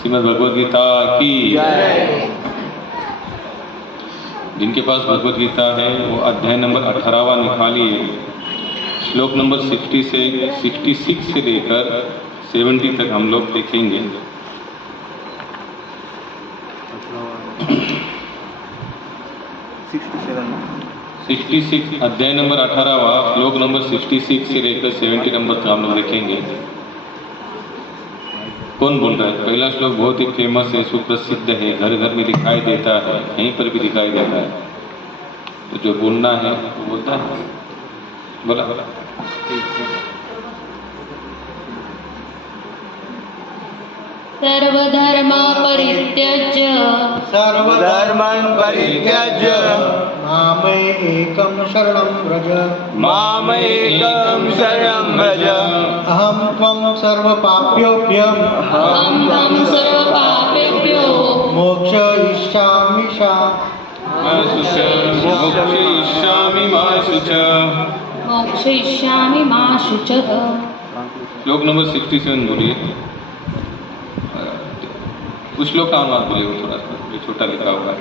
श्रीमद् भगवद गीता की जय। जिनके पास भगवद गीता है वो अध्याय नंबर 18वां निकालिए, श्लोक नंबर 60 से 66 से लेकर 70 तक हम लोग देखेंगे। 66 अध्याय नंबर 18वां श्लोक नंबर 66 से लेकर 70 नंबर तक हम लोग देखेंगे। कौन बोल रहा है? पहला श्लोक बहुत ही फेमस है, सुप्रसिद्ध है, घर घर में दिखाई देता है, कहीं पर भी दिखाई देता है, तो जो बोलना है वो बोलता है। बोला सर्वधर्म परित्यज्य सर्वधर्मान् परित्यज्य मामेकं शरणं व्रज मामेकं शरणं व्रज अहं त्वं सर्वपाप्योऽभ्यं अहं तं सर्वपापेभ्यो मोक्षयिष्यामि मोक्षयिष्यामि मा शुचः। मोक्षयिष्यामि मा शुचः। श्लोक नंबर 67 बोलिए। कुछ श्लोक का अनुवाद बोलिए, वो थोड़ा सा छोटा लिखा हुआ है।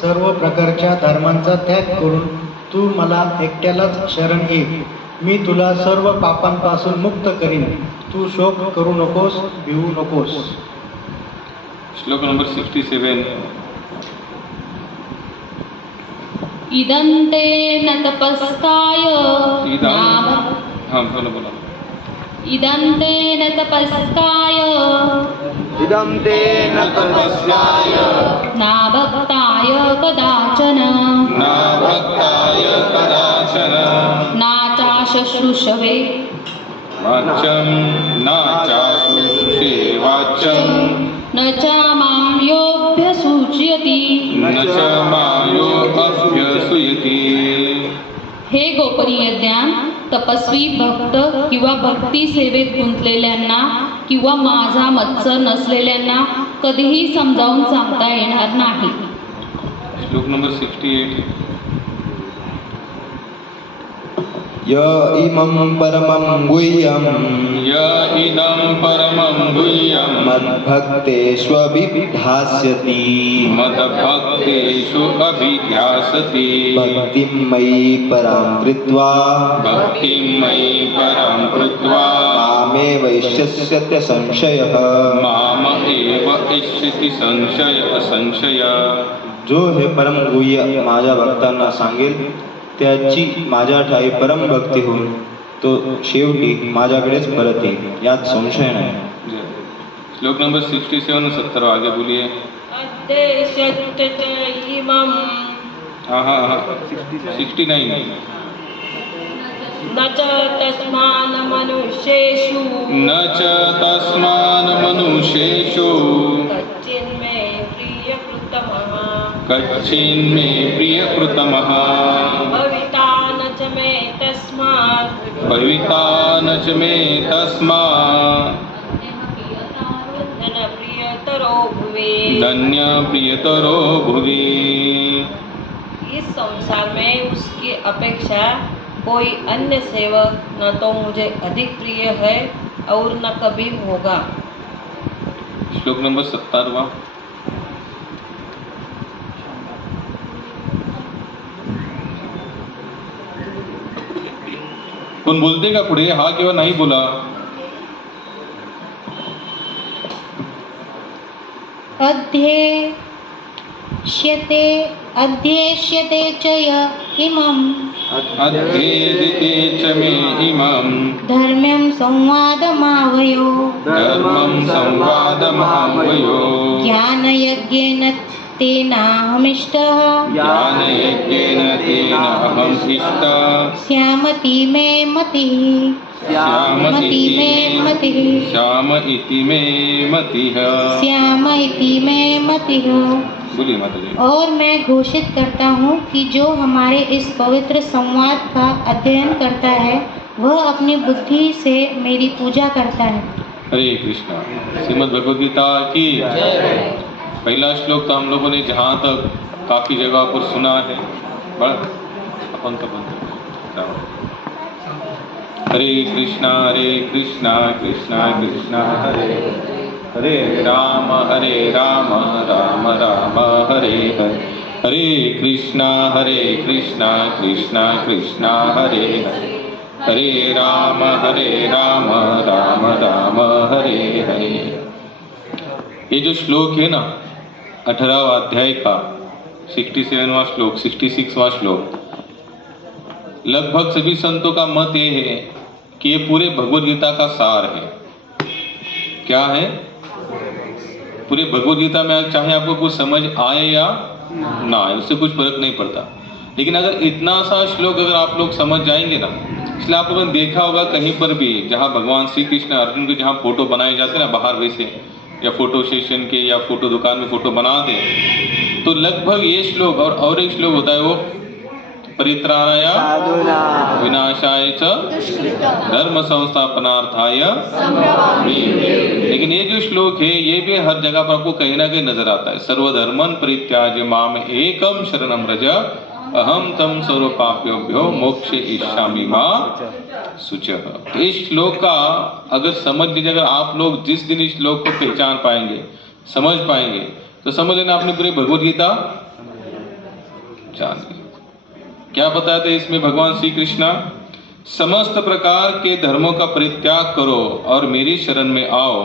सर्व प्रकारच्या धर्मांचा त्याग करून तू मला एकट्यालाच शरण ये, मी तुला सर्व पापांपासून मुक्त करीन, तू शोक करू नकोस, भिवू नकोस। श्लोक नंबर 67। इदं ते न तपस्काय हाँ बोला। इदं ते न तपस्काय इदं ते न तपस्याय न भक्ताय कदाचन न भक्ताय कदाचन न चाशुश्रूषवे वाच्यं न चाशुश्रूषे वाच्यं न च मां योऽभ्यसूचयति न च मायो अभ्यसूयति। हे गोपनीय ज्ञान, तपस्वी भक्त किंवा भक्ती सेवेत गुंतलेल्यांना किंवा माझा मत्सर नसलेल्यांना कधीही समजावून सांगता येणार नाही। श्लोक नंबर 68। य इमं परमं गुह्यं य इदं परमं गुह्यं मद्भक्तेष्वभिधास्यति मद्भक्तेषु अभिध्यासति भक्तिं मयि परां कृत्वा भक्तिं मयि परां कृत्वा मामेव इष्यस्यते संशयः। माम एव इष्यति संशय असंशय। जो हे परम गुह्य माझ्या भक्तांना सांगेल त्याची माझ्या ठाई परम भक्ती होईल, तो शेवटी माझ्याकडेच परत येईल, यात संशय नाही। श्लोक नंबर 67 70 आगे बोलिए। हाँ 69। न च तस्मान् मनुष्येषु न च तस्मान् मनुष्येषु कच्चिन्मे प्रियकृतमः कच्चिन्मे प्रियकृतमः भविता न च मे तस्मात् भविता न च मे तस्मात् धनप्रियतरो भुवि। धन्य प्रियतरो भुवि। इस संसार में उसकी अपेक्षा कोई अन्य सेवक न तो मुझे अधिक प्रिय है और न कभी होगा। श्लोक नंबर 70वां। कोण बोलते का पुढे? हा किंवा नाही बोला। अध्येष्यते च य इमं अध्येदिते च मे इमं धर्म्यं संवादमावयो धर्मं संवादमावयो ज्ञानयज्ञेन तेनाहमिष्टः ज्ञानयज्ञेन तेन अहम् इष्टः श्यामति मे मतिः श्यामति मे मतिः श्याम इति मे मतिः। श्याम इति मे मतिः। बोलिए माता जी। और मैं घोषित करता हूँ कि जो हमारे इस पवित्र संवाद का अध्ययन करता है वह अपनी बुद्धि से मेरी पूजा करता है। हरे कृष्णा। श्रीमद् भगवद गीता की पहला श्लोक तो हम लोगों ने जहाँ तक काफ़ी जगह पर सुना है, बड़ा अपन का बंद हरे कृष्णा कृष्णा कृष्णा हरे हरे राम राम राम हरे हरे हरे कृष्णा कृष्णा कृष्णा हरे हरे हरे राम राम राम हरे हरे। ये जो श्लोक है ना 18वां अध्याय का 67वां श्लोक 66वां श्लोक, लगभग सभी संतों का मत ये है कि ये पूरे भगवद गीता का सार है। क्या है? पूरे भगवद गीता में चाहे आपको कुछ समझ आए या ना आए, उससे कुछ फर्क नहीं पड़ता, लेकिन अगर इतना सा श्लोक अगर आप लोग समझ जाएंगे ना, इसलिए आप लोगों ने देखा होगा कहीं पर भी जहाँ भगवान श्री कृष्ण अर्जुन के जहाँ फोटो बनाए जाते हैं ना बाहर वैसे, या फोटो सेशन के या फोटो दुकान में फोटो बना दे, तो लगभग ये श्लोक और एक श्लोक होता है वो परित्राणाय विनाशाय च धर्म संस्थापनार्थाय। लेकिन ये जो श्लोक है ये भी हर जगह पर आपको कहीं ना कहीं नजर आता है। सर्वधर्मन परित्याज्य माम एकम शरणम व्रज अहम तम सर्व पाप्योभ्यो मोक्ष इष्यामि मा शुचः। इस श्लोक का अगर समझ लीजिए, अगर आप लोग जिस दिन इस श्लोक को पहचान पाएंगे, समझ पाएंगे, तो समझ लेना आपने पूरी भगवद गीता जान ली। क्या बताते हैं इसमें भगवान श्री कृष्ण? समस्त प्रकार के धर्मों का परित्याग करो और मेरी शरण में आओ,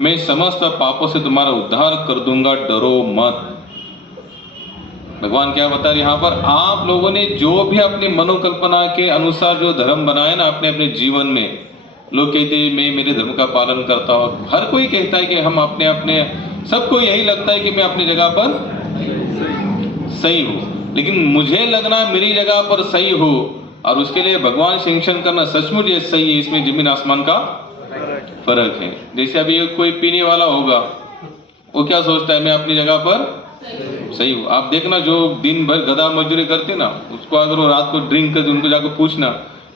मैं समस्त पापों से तुम्हारा उद्धार कर दूंगा, डरो मत। भगवान क्या बता रहे यहाँ पर? आप लोगों ने जो भी अपनी मनोकल्पना के अनुसार जो धर्म बनाए ना अपने अपने जीवन में, लोग कहते हैं मैं मेरे धर्म का पालन करता हूँ, हर कोई कहता है कि हम अपने अपने, सबको यही लगता है कि मैं अपनी जगह पर सही हूँ, लेकिन मुझे लगना मेरी जगह पर सही हो और उसके लिए भगवान सैंक्शन करना सचमुच ये सही है, इसमें जमीन आसमान का फर्क है। जैसे अभी कोई पीने वाला होगा, वो क्या सोचता है मैं अपनी जगह पर सही हूँ। आप देखना जो दिन भर गधा मजदूरी करते ना, उसको अगर वो रात को ड्रिंक करते, उनको जाकर पूछना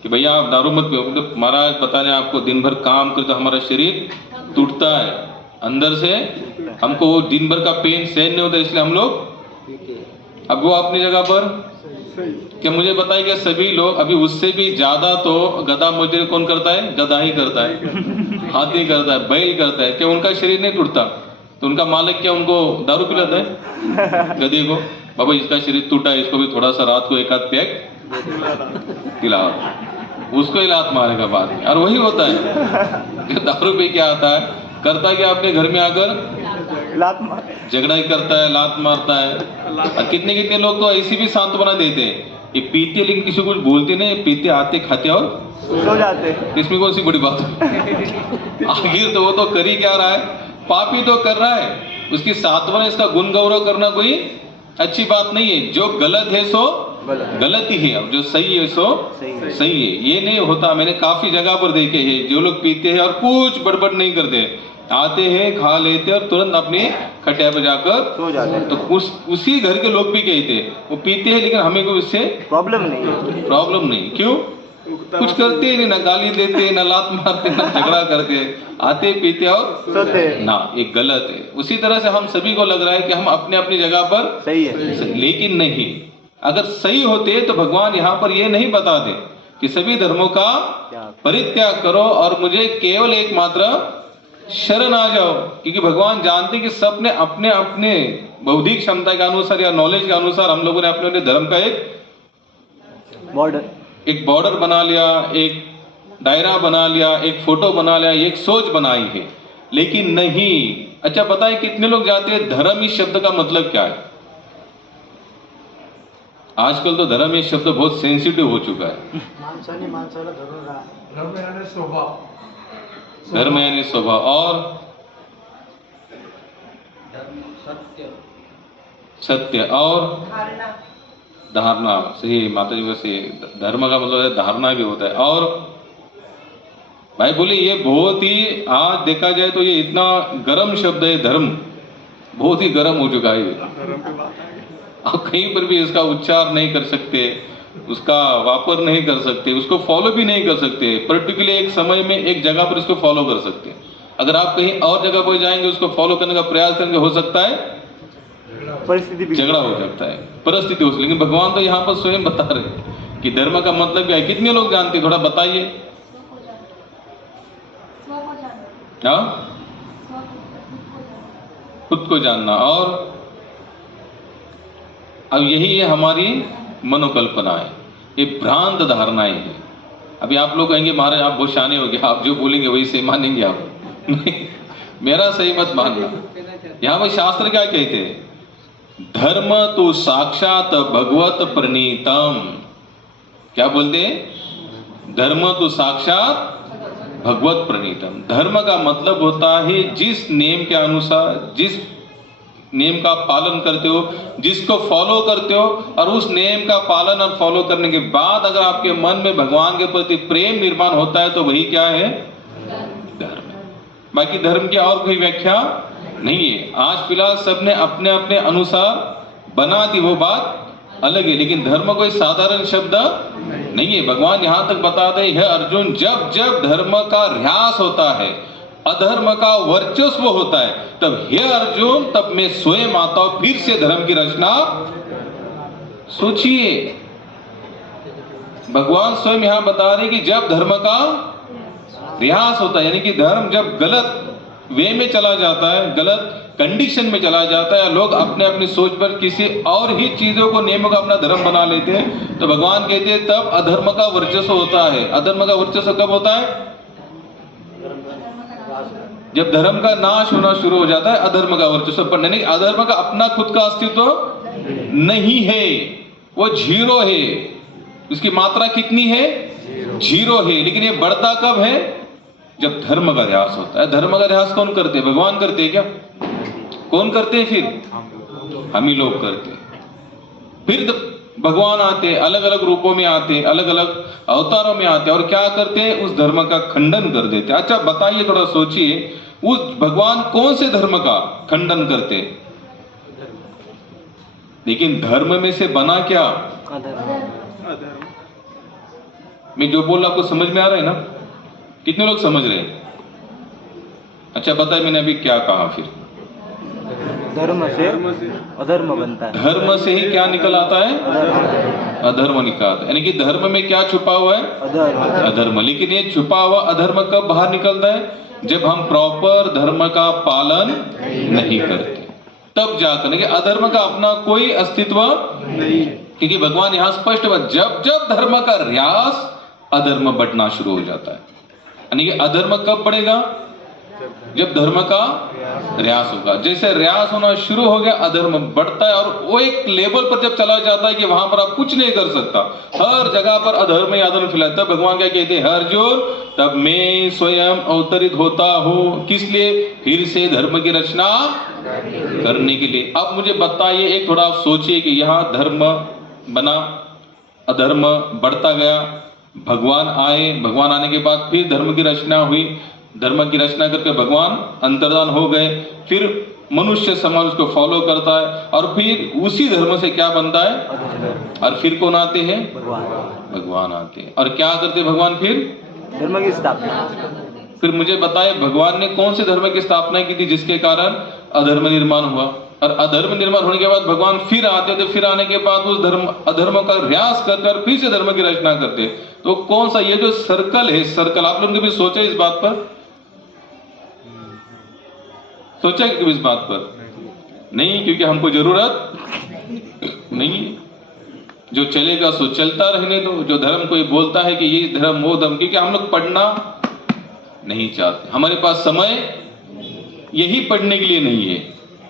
कि भैया आप दारू मत पियो, तो महाराज पता नहीं आपको दिन भर काम करते तो हमारा शरीर टूटता है अंदर से, हमको वो दिन भर का पेन सहन नहीं होता, इसलिए हम लोग। अब वो अपनी जगह पर क्या मुझे बताइए सभी लोग अभी उससे भी ज्यादा तो गधा मजदूरी कौन करता है? गधा ही करता है, हाथी करता है, बैल करता है। क्या उनका शरीर नहीं टूटता? तो उनका मालिक क्या उनको दारू पिलाता है गधे को? बाबा इसका शरीर टूटा है, इसको भी थोड़ा सा रात को एक आध पैक पिलाओ, उसको ही लात मारेगा बाद में। और वही होता है जो दारू पी के आता है, करता क्या अपने घर में आकर झगड़ा ही करता है, लात मारता है। और कितने कितने लोग तो ऐसी भी सांत्वना देते हैं, ये पीते लेकिन किसी को कुछ बोलते नहीं, पीते आते खाते और सो जाते। इसमें कौन सी बड़ी बात है? आखिर तो वो तो कर ही क्या रहा है? पाप ही तो कर रहा है। उसकी सांत्वना, इसका गुण गौरव करना कोई अच्छी बात नहीं है। जो गलत है सो गलत ही है, अब जो सही है सो सही है। ये नहीं होता, मैंने काफी जगह पर देखे हैं जो लोग पीते हैं और कुछ बड़बड़ नहीं करते, आते हैं खा लेते और तुरंत अपनी खटिया पे जाकर सो जाते। तो उसी घर के लोग भी कहते वो पीते हैं लेकिन हमें कोई उससे प्रॉब्लम नहीं। क्यों? कुछ करते ही नहीं, ना गाली देते, ना लात मारते, ना झगड़ा करते, आते पीते और सोते ना। एक गलत है। उसी तरह से हम सभी को लग रहा है कि हम अपने अपनी जगह पर सही है, लेकिन नहीं। अगर सही होते तो भगवान यहाँ पर ये नहीं बताते कि सभी धर्मों का परित्याग करो और मुझे केवल एकमात्र शरण आ जाओ, क्योंकि भगवान जानते कि सब ने अपने अपने बौद्धिक क्षमता के अनुसार या नॉलेज के अनुसार हम लोगों ने अपने अपने धर्म का एक बॉर्डर बना लिया, एक दायरा बना लिया, एक फोटो बना लिया, एक सोच बनाई है। लेकिन नहीं। अच्छा बताए कितने लोग जाते हैं धर्म इस शब्द का मतलब क्या है? आजकल तो धर्म ये शब्द बहुत सेंसिटिव हो चुका है। धर्म यानी स्वभाव और सत्य और धारणा। सही माता जी, वैसे धर्म का मतलब है धारणा भी होता है। और भाई बोले ये बहुत ही, आज देखा जाए तो ये इतना गर्म शब्द है धर्म, बहुत ही गर्म हो चुका है। आप कहीं पर भी इसका उच्चार नहीं कर सकते, उसका वापर नहीं कर सकते, उसको फॉलो भी नहीं कर सकते। पर्टिकुलर एक समय में एक जगह पर इसको फॉलो कर सकते हैं। अगर आप कहीं और जगह पर जाएंगे उसको फॉलो करने का प्रयास करेंगे, हो सकता है परिस्थिति झगड़ा हो सकता है, परिस्थिति हो सकती है। लेकिन भगवान तो यहाँ पर स्वयं बता रहे हैं कि धर्म का मतलब क्या है। कितने लोग जानते हैं? थोड़ा बताइए। हाँ, खुद को जानना। और अब यही है हमारी मनोकल्पनाएं, ये भ्रांत धारणाएं हैं। अभी आप लोग कहेंगे महाराज आप बहुत शाने हो गए, आप जो बोलेंगे वही से मानेंगे आप। नहीं, मेरा सही मत मानना। यहाँ पर शास्त्र क्या कहते हैं? धर्म तो साक्षात भगवत प्रणीतम। क्या बोलते हैं? धर्म तो साक्षात भगवत प्रणीतम। धर्म का मतलब होता है जिस नेम के अनुसार, जिस नेम का पालन करते हो, जिसको फॉलो करते हो, और उस नेम का पालन और फॉलो करने के बाद अगर आपके मन में भगवान के प्रति प्रेम निर्माण होता है तो वही क्या है? धर्म। बाकी धर्म की और कोई व्याख्या नहीं है। आज फिलहाल सबने अपने अपने अनुसार बना दी, वो बात अलग है, लेकिन धर्म कोई साधारण शब्द नहीं है। भगवान यहां तक बताते हैं, हे अर्जुन, जब जब धर्म का ह्रास होता है, अधर्म का वर्चस्व होता है, तब हे अर्जुन, तब मैं स्वयं आता हूं फिर से धर्म की रचना। सोचिए, भगवान स्वयं यहां बता रहे कि जब धर्म का ह्रास होता है, यानी कि धर्म जब गलत वे में चला जाता है, गलत कंडीशन में चला जाता है, लोग अपने अपनी सोच पर किसी और ही चीजों को, नियमों का अपना धर्म बना लेते हैं, तो भगवान कहते हैं तब अधर्म का वर्चस्व होता है। अधर्म का वर्चस्व कब होता है? जब धर्म का नाश होना शुरू हो जाता है, अधर्म का वर्चस्व पर नहीं। अधर्म का अपना खुद का अस्तित्व नहीं है, वो जीरो है। उसकी मात्रा कितनी है? जीरो है। लेकिन ये बढ़ता कब है? जब धर्म का ह्रास होता है। धर्म का ह्रास कौन करते हैं? भगवान करते हैं क्या? कौन करते हैं? फिर हम ही लोग करते हैं। फिर भगवान आते हैं, अलग अलग रूपों में आते हैं, अलग अलग अवतारों में आते हैं, और क्या करते हैं? उस धर्म का खंडन कर देते हैं। अच्छा बताइए, थोड़ा सोचिए, उस भगवान कौन से धर्म का खंडन करते हैं? लेकिन धर्म में से बना क्या? मैं जो बोल रहा आपको समझ में आ रहा है ना? कितने लोग समझ रहे हैं? अच्छा बताइए, मैंने अभी क्या कहा? फिर धर्म से अधर्म बनता है। धर्म से ही क्या निकल आता है? अधर्म निकल आता है। यानी कि धर्म में क्या छुपा हुआ है? अधर्म। लेकिन ये छुपा हुआ अधर्म कब बाहर निकलता है? जब हम प्रॉपर धर्म का पालन नहीं करते, तब जाकर। लेकिन अधर्म का अपना कोई अस्तित्व नहीं, क्योंकि भगवान यहां स्पष्ट बात, जब जब धर्म का ह्रास, अधर्म बढ़ना शुरू हो जाता है। यानी कि अधर्म कब बढ़ेगा? जब धर्म का ह्रास होगा। जैसे ह्रास होना शुरू हो गया, अधर्म बढ़ता है, और वो एक लेवल पर जब चला जाता है कि वहां पर आप कुछ नहीं कर सकता, हर जगह पर अधर्म ही अधर्म फैलाता है। भगवान क्या कहते हैं? अर्जुन, तब मैं स्वयं अवतरित होता हूं। किस लिए? फिर से धर्म की रचना करने के लिए। अब मुझे बताइए, एक थोड़ा आप सोचिए कि यहाँ धर्म बना, अधर्म बढ़ता गया, भगवान आए, भगवान आने के बाद फिर धर्म की रचना हुई, धर्म की रचना करके भगवान अंतर्धान हो गए, फिर मनुष्य समाज उसको फॉलो करता है, और फिर उसी धर्म से क्या बनता है? और फिर कौन आते हैं? भगवान आते हैं। और क्या करते भगवान? फिर धर्म की स्थापना। फिर मुझे बताए, भगवान ने कौन से धर्म की स्थापना की थी जिसके कारण अधर्म निर्माण हुआ? और अधर्म निर्माण होने के बाद भगवान फिर आते थे, फिर आने के बाद उस अधर्म का ह्रास कर फिर से धर्म की रचना करते। तो कौन सा ये जो सर्कल है, सर्कल, आप लोगों ने भी सोचा इस बात पर? सोचा कि इस बात पर? नहीं, क्योंकि हमको जरूरत नहीं। जो चलेगा सो चलता रहने दो। जो धर्म कोई बोलता है कि ये धर्म वो धर्म, क्योंकि हम लोग पढ़ना नहीं चाहते। हमारे पास समय यही पढ़ने के लिए नहीं है,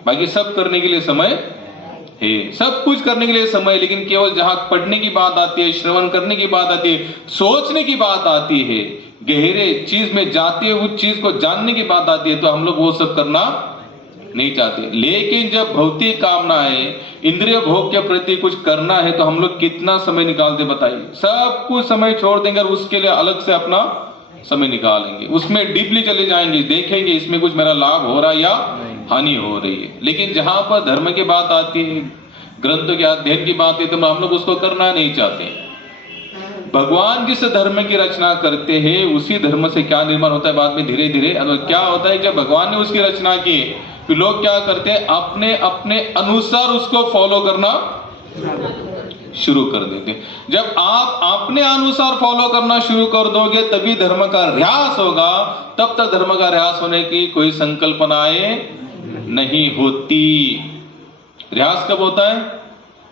बाकी सब करने के लिए समय है, सब कुछ करने के लिए समय है। लेकिन केवल जहां पढ़ने की बात आती है, श्रवण करने की बात आती है, सोचने की बात आती है, गहरे चीज में जाते हुए उस चीज को जानने की बात आती है, तो हम लोग वो सब करना नहीं चाहते। लेकिन जब भौतिक कामनाएं, इंद्रिय भोग के प्रति कुछ करना है, तो हम लोग कितना समय निकालते बताइए? सब कुछ समय छोड़ देंगे और उसके लिए अलग से अपना समय निकालेंगे, उसमें डीपली चले जाएंगे, देखेंगे इसमें कुछ मेरा लाभ हो रहा है या हानि हो रही है। लेकिन जहां पर धर्म की बात आती है, ग्रंथों के अध्ययन की बात है, तो हम लोग उसको करना नहीं चाहते। भगवान जिस धर्म की रचना करते हैं, उसी धर्म से क्या निर्माण होता है बाद में धीरे धीरे? क्या होता है, जब भगवान ने उसकी रचना की, तो लोग क्या करते हैं? अपने अपने अनुसार उसको फॉलो करना शुरू कर देते हैं। जब आप अपने अनुसार फॉलो करना शुरू कर दोगे तभी धर्म का ह्रास होगा, तब तक धर्म का ह्रास होने की कोई संकल्पनाएं नहीं होती। ह्रास कब होता है?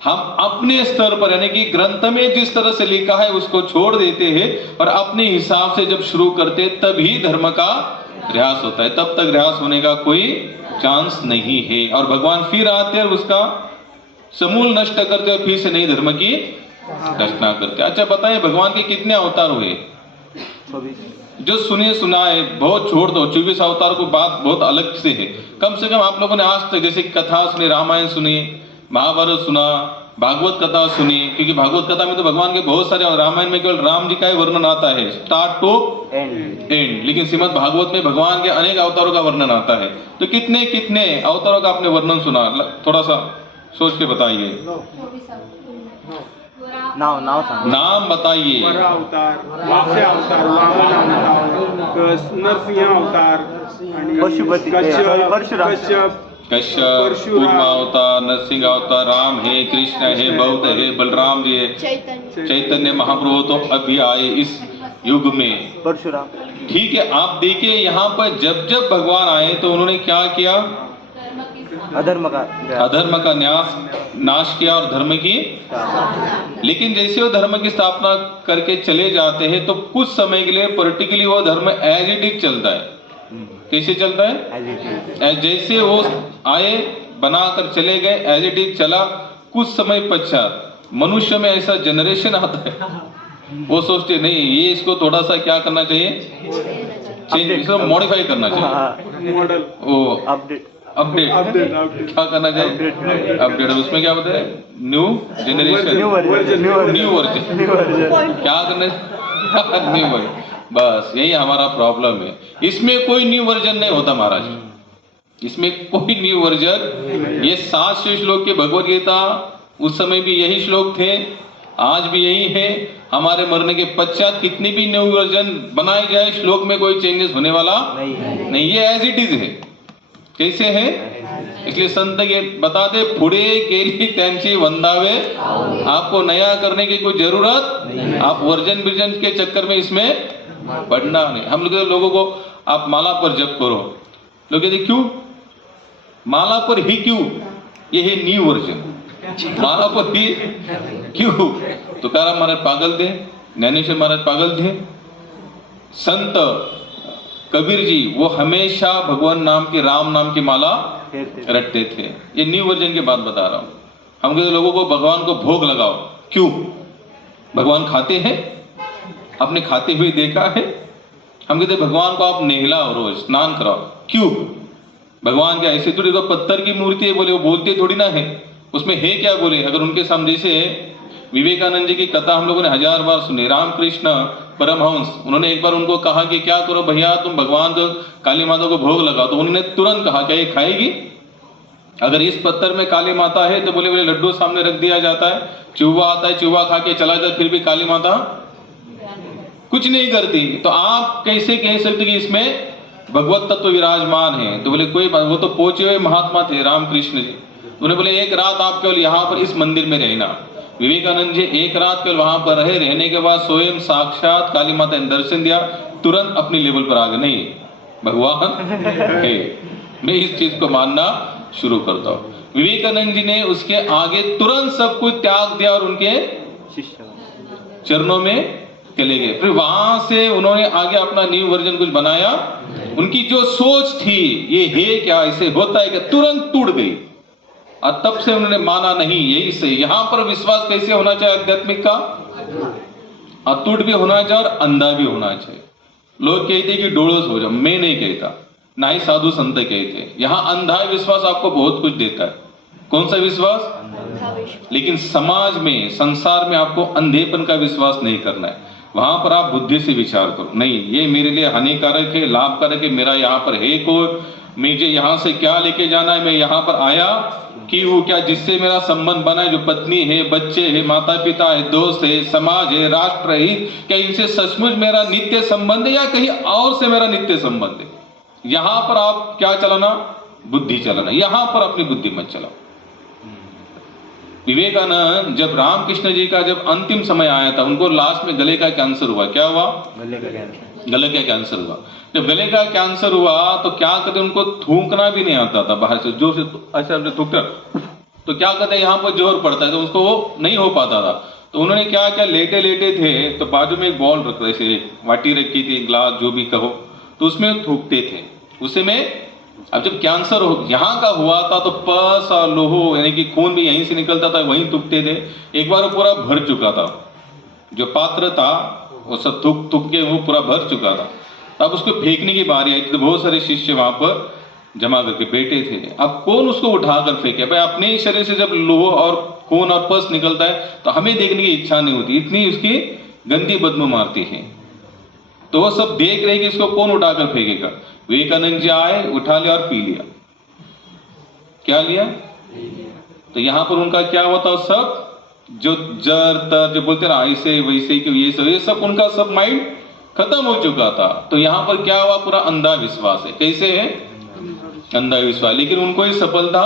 हम अपने स्तर पर, यानी कि ग्रंथ में जिस तरह से लिखा है उसको छोड़ देते हैं और अपने हिसाब से जब शुरू करते तभी धर्म का ह्रास होता है, तब तक ह्रास होने का कोई चांस नहीं है। और भगवान फिर आते हैं और उसका समूल नष्ट करते और फिर से नई धर्म की रचना करते। अच्छा बताइए, भगवान के कितने अवतार हुए? 24। जो सुना है, बहुत छोड़ दो, 24 अवतार को बात बहुत अलग से है। कम से कम आप लोगों ने आज तक जैसे कथा सुनी, रामायण सुनी, महाभारत सुना, भागवत कथा सुनी, क्योंकि भागवत कथा में तो भगवान के बहुत सारे, और रामायण में केवल राम जी का ही वर्णन आता है स्टार्ट टू एंड, लेकिन श्रीमद् भागवत में भगवान के अनेक अवतारों का वर्णन आता है। तो कितने कितने अवतारों का आपने वर्णन सुना? थोड़ा सा सोच के बताइए। नाव सांगा। नाम बताइए। वरा अवतार, वामन अवतार, नरसिंह अवतार, आणि पशुपती, परशुराम. कश्यप, कूर्मा अवतार, नरसिंह अवतार, राम है, कृष्ण है, बौद्ध है, बलराम जी है, चैतन्य महाप्रभु तो अभी आए इस युग में। परशुराम। ठीक है, आप देखिए यहाँ पर जब जब भगवान आए तो उन्होंने क्या किया? अधर्म का नाश किया और धर्म की। लेकिन जैसे वो धर्म की स्थापना करके चले जाते हैं तो कुछ समय के लिए पर्टिकुलरली वो धर्म एज इट इज चलता है। कैसे चलता है? जैसे वो आए बनाकर चले गए, एज इट इज चला। कुछ समय पश्चात मनुष्य में ऐसा जनरेशन आता है, वो सोचते नहीं ये इसको थोड़ा सा क्या करना चाहिए, चेंज, इसको मॉडिफाई करना चाहिए, मॉडल, वो अपडेट क्या करना चाहिए, अपडेट। उसमें क्या बताए? न्यू जनरेशन, न्यू वर्जन क्या करना है? New version. बस यही हमारा प्रॉब्लम है। इसमें कोई न्यू वर्जन नहीं होता महाराज, इसमें कोई न्यू वर्जन। ये 7 श्लोक के भगवत गीता, उस समय भी यही श्लोक थे, आज भी यही है। हमारे मरने के पश्चात कितनी भी न्यू वर्जन बनाए जाए, श्लोक में कोई चेंजेस होने वाला नहीं, ये एज इट इज है। कैसे है? इसलिए संत ये बताते, पुढे गेली त्यांची वंदावे, आपको नया करने की कोई जरूरत, आप वर्जन बिर्जन के चक्कर में इसमें पढ़ना नहीं। हम लोगों को आप माला पर जप करो, लोग कहते क्यों माला पर ही, क्यों? ये है न्यू वर्जन, माला पर ही क्यों? तुकाराम महाराज पागल थे, ज्ञानेश्वर महाराज पागल थे, संत कबीर जी वो हमेशा भगवान नाम की, राम नाम की माला रटते थे। ये न्यू वर्जन की बात बता रहा हूं। हम कहते लोगों को भगवान को भोग लगाओ, क्यों? भगवान खाते हैं? आपने खाते हुए देखा है? हम कहते भगवान को आप नहलाओ, रोज स्नान कराओ, क्यों? भगवान क्या ऐसे थोड़ी पत्थर की मूर्ति है बोले, वो बोलते थोड़ी ना है, उसमें है क्या बोले? अगर उनके सामने, जैसे विवेकानंद जी की कथा हम लोगों ने 1000 बार सुनी, रामकृष्ण परमहंस, उन्होंने एक बार उनको कहा कि क्या करो भैया, तुम भगवान को, काली माता को भोग लगाओ, तो उन्होंने तुरंत कहा क्या ये खाएगी? अगर इस पत्थर में काली माता है तो बोले लड्डू सामने रख दिया जाता है, चूहा आता है, चूहा खा के चला जाता, फिर भी काली माता कुछ नहीं करती। तो आप कैसे कह सकते कि इसमें भगवत तत्व विराजमान है? तो बोले कोई बात, वो तो पहुंचे हुए महात्मा थे रामकृष्ण जी। उन्हें बोले एक रात आप केवल यहाँ पर इस मंदिर में रहना। विवेकानंद जी एक रात केवल वहां पर रहे, रहने के बाद स्वयं साक्षात काली माता ने दर्शन दिया, तुरंत अपनी लेवल पर आ गए, नहीं भगवान है, मैं इस चीज को मानना शुरू करता हूं। विवेकानंद जी ने उसके आगे तुरंत सब कुछ त्याग दिया और उनके चरणों में चले गए। फिर वहां से उन्होंने आगे अपना न्यू वर्जन कुछ बनाया। उनकी जो सोच थी ये है क्या, ऐसे होता है क्या, तुरंत टूट गई। और तब से उन्होंने माना नहीं, यही से यहां पर विश्वास कैसे होना चाहिए आध्यात्मिक का, अतुट भी होना चाहिए और अंधा भी होना चाहिए। लोग कहते कि डोळस हो जाओ, मैं नहीं कहता, ना ही साधु संत कहते। यहां अंधा विश्वास आपको बहुत कुछ देता है। कौन सा विश्वास? लेकिन समाज में, संसार में आपको अंधेपन का विश्वास नहीं करना है। वहां पर आप बुद्धि से विचार करो, नहीं ये मेरे लिए हानिकारक है, लाभकारक है, मेरा यहाँ पर है कोई, मुझे यहाँ से क्या लेके जाना है, मैं यहाँ पर आया कि वो क्या जिससे मेरा संबंध बना है, जो पत्नी है, बच्चे है, माता पिता है, दोस्त है, समाज है, राष्ट्र है, क्या इनसे सचमुच मेरा नित्य संबंध है या कहीं और से मेरा नित्य संबंध है? यहां पर आप क्या चलाना? बुद्धि चलाना। यहां पर अपनी बुद्धि मत चलाओ। विवेकानंद जब रामकृष्ण जी का जब अंतिम समय आया था, उनको लास्ट में गले का कैंसर हुआ। क्या हुआ? गले का कैंसर। गले का कैंसर हुआ। जब गले का कैंसर हुआ तो क्या कहते, उनको थूकना भी नहीं आता था, बाहर से जोर से ऐसा थूकता तो क्या कहते यहाँ पर जोर पड़ता है, तो उसको वो नहीं हो पाता था। तो उन्होंने क्या किया, लेटे लेटे थे तो बाजू में एक बॉल रख रहे थे, वाटी रखी थी, ग्लास जो भी कहो, तो उसमें थूकते थे उसे में। अब जब कैंसर यहाँ का हुआ था तो पस और लोहो यानी कि खून भी यहीं से निकलता था, वहीं थूकते थे। एक बार वो पूरा भर चुका था, जो पात्र था वो सब थूक थूक के वो पूरा भर चुका था। अब उसको फेंकने की बारी आई तो बहुत सारे शिष्य वहां पर जमा करके बैठे थे। अब कौन उसको उठाकर फेंके? भाई अपने ही शरीर से जब लोह और खून और पस निकलता है तो हमें देखने की इच्छा नहीं होती, इतनी उसकी गंदी बदबू मारती है। तो वो सब देख रहे कि इसको कौन उठाकर फेंकेगा। विवेकानंद जी आए, उठा लिया और पी लिया। क्या लिया? तो यहाँ पर उनका क्या हुआ था, सब जो जर तर जो बोलते ना ऐसे वैसे कि ये सब उनका सब माइंड खत्म हो चुका था। तो यहाँ पर क्या हुआ, पूरा अंधा विश्वास है। कैसे है? अंधा विश्वास। लेकिन उनको ये सफलता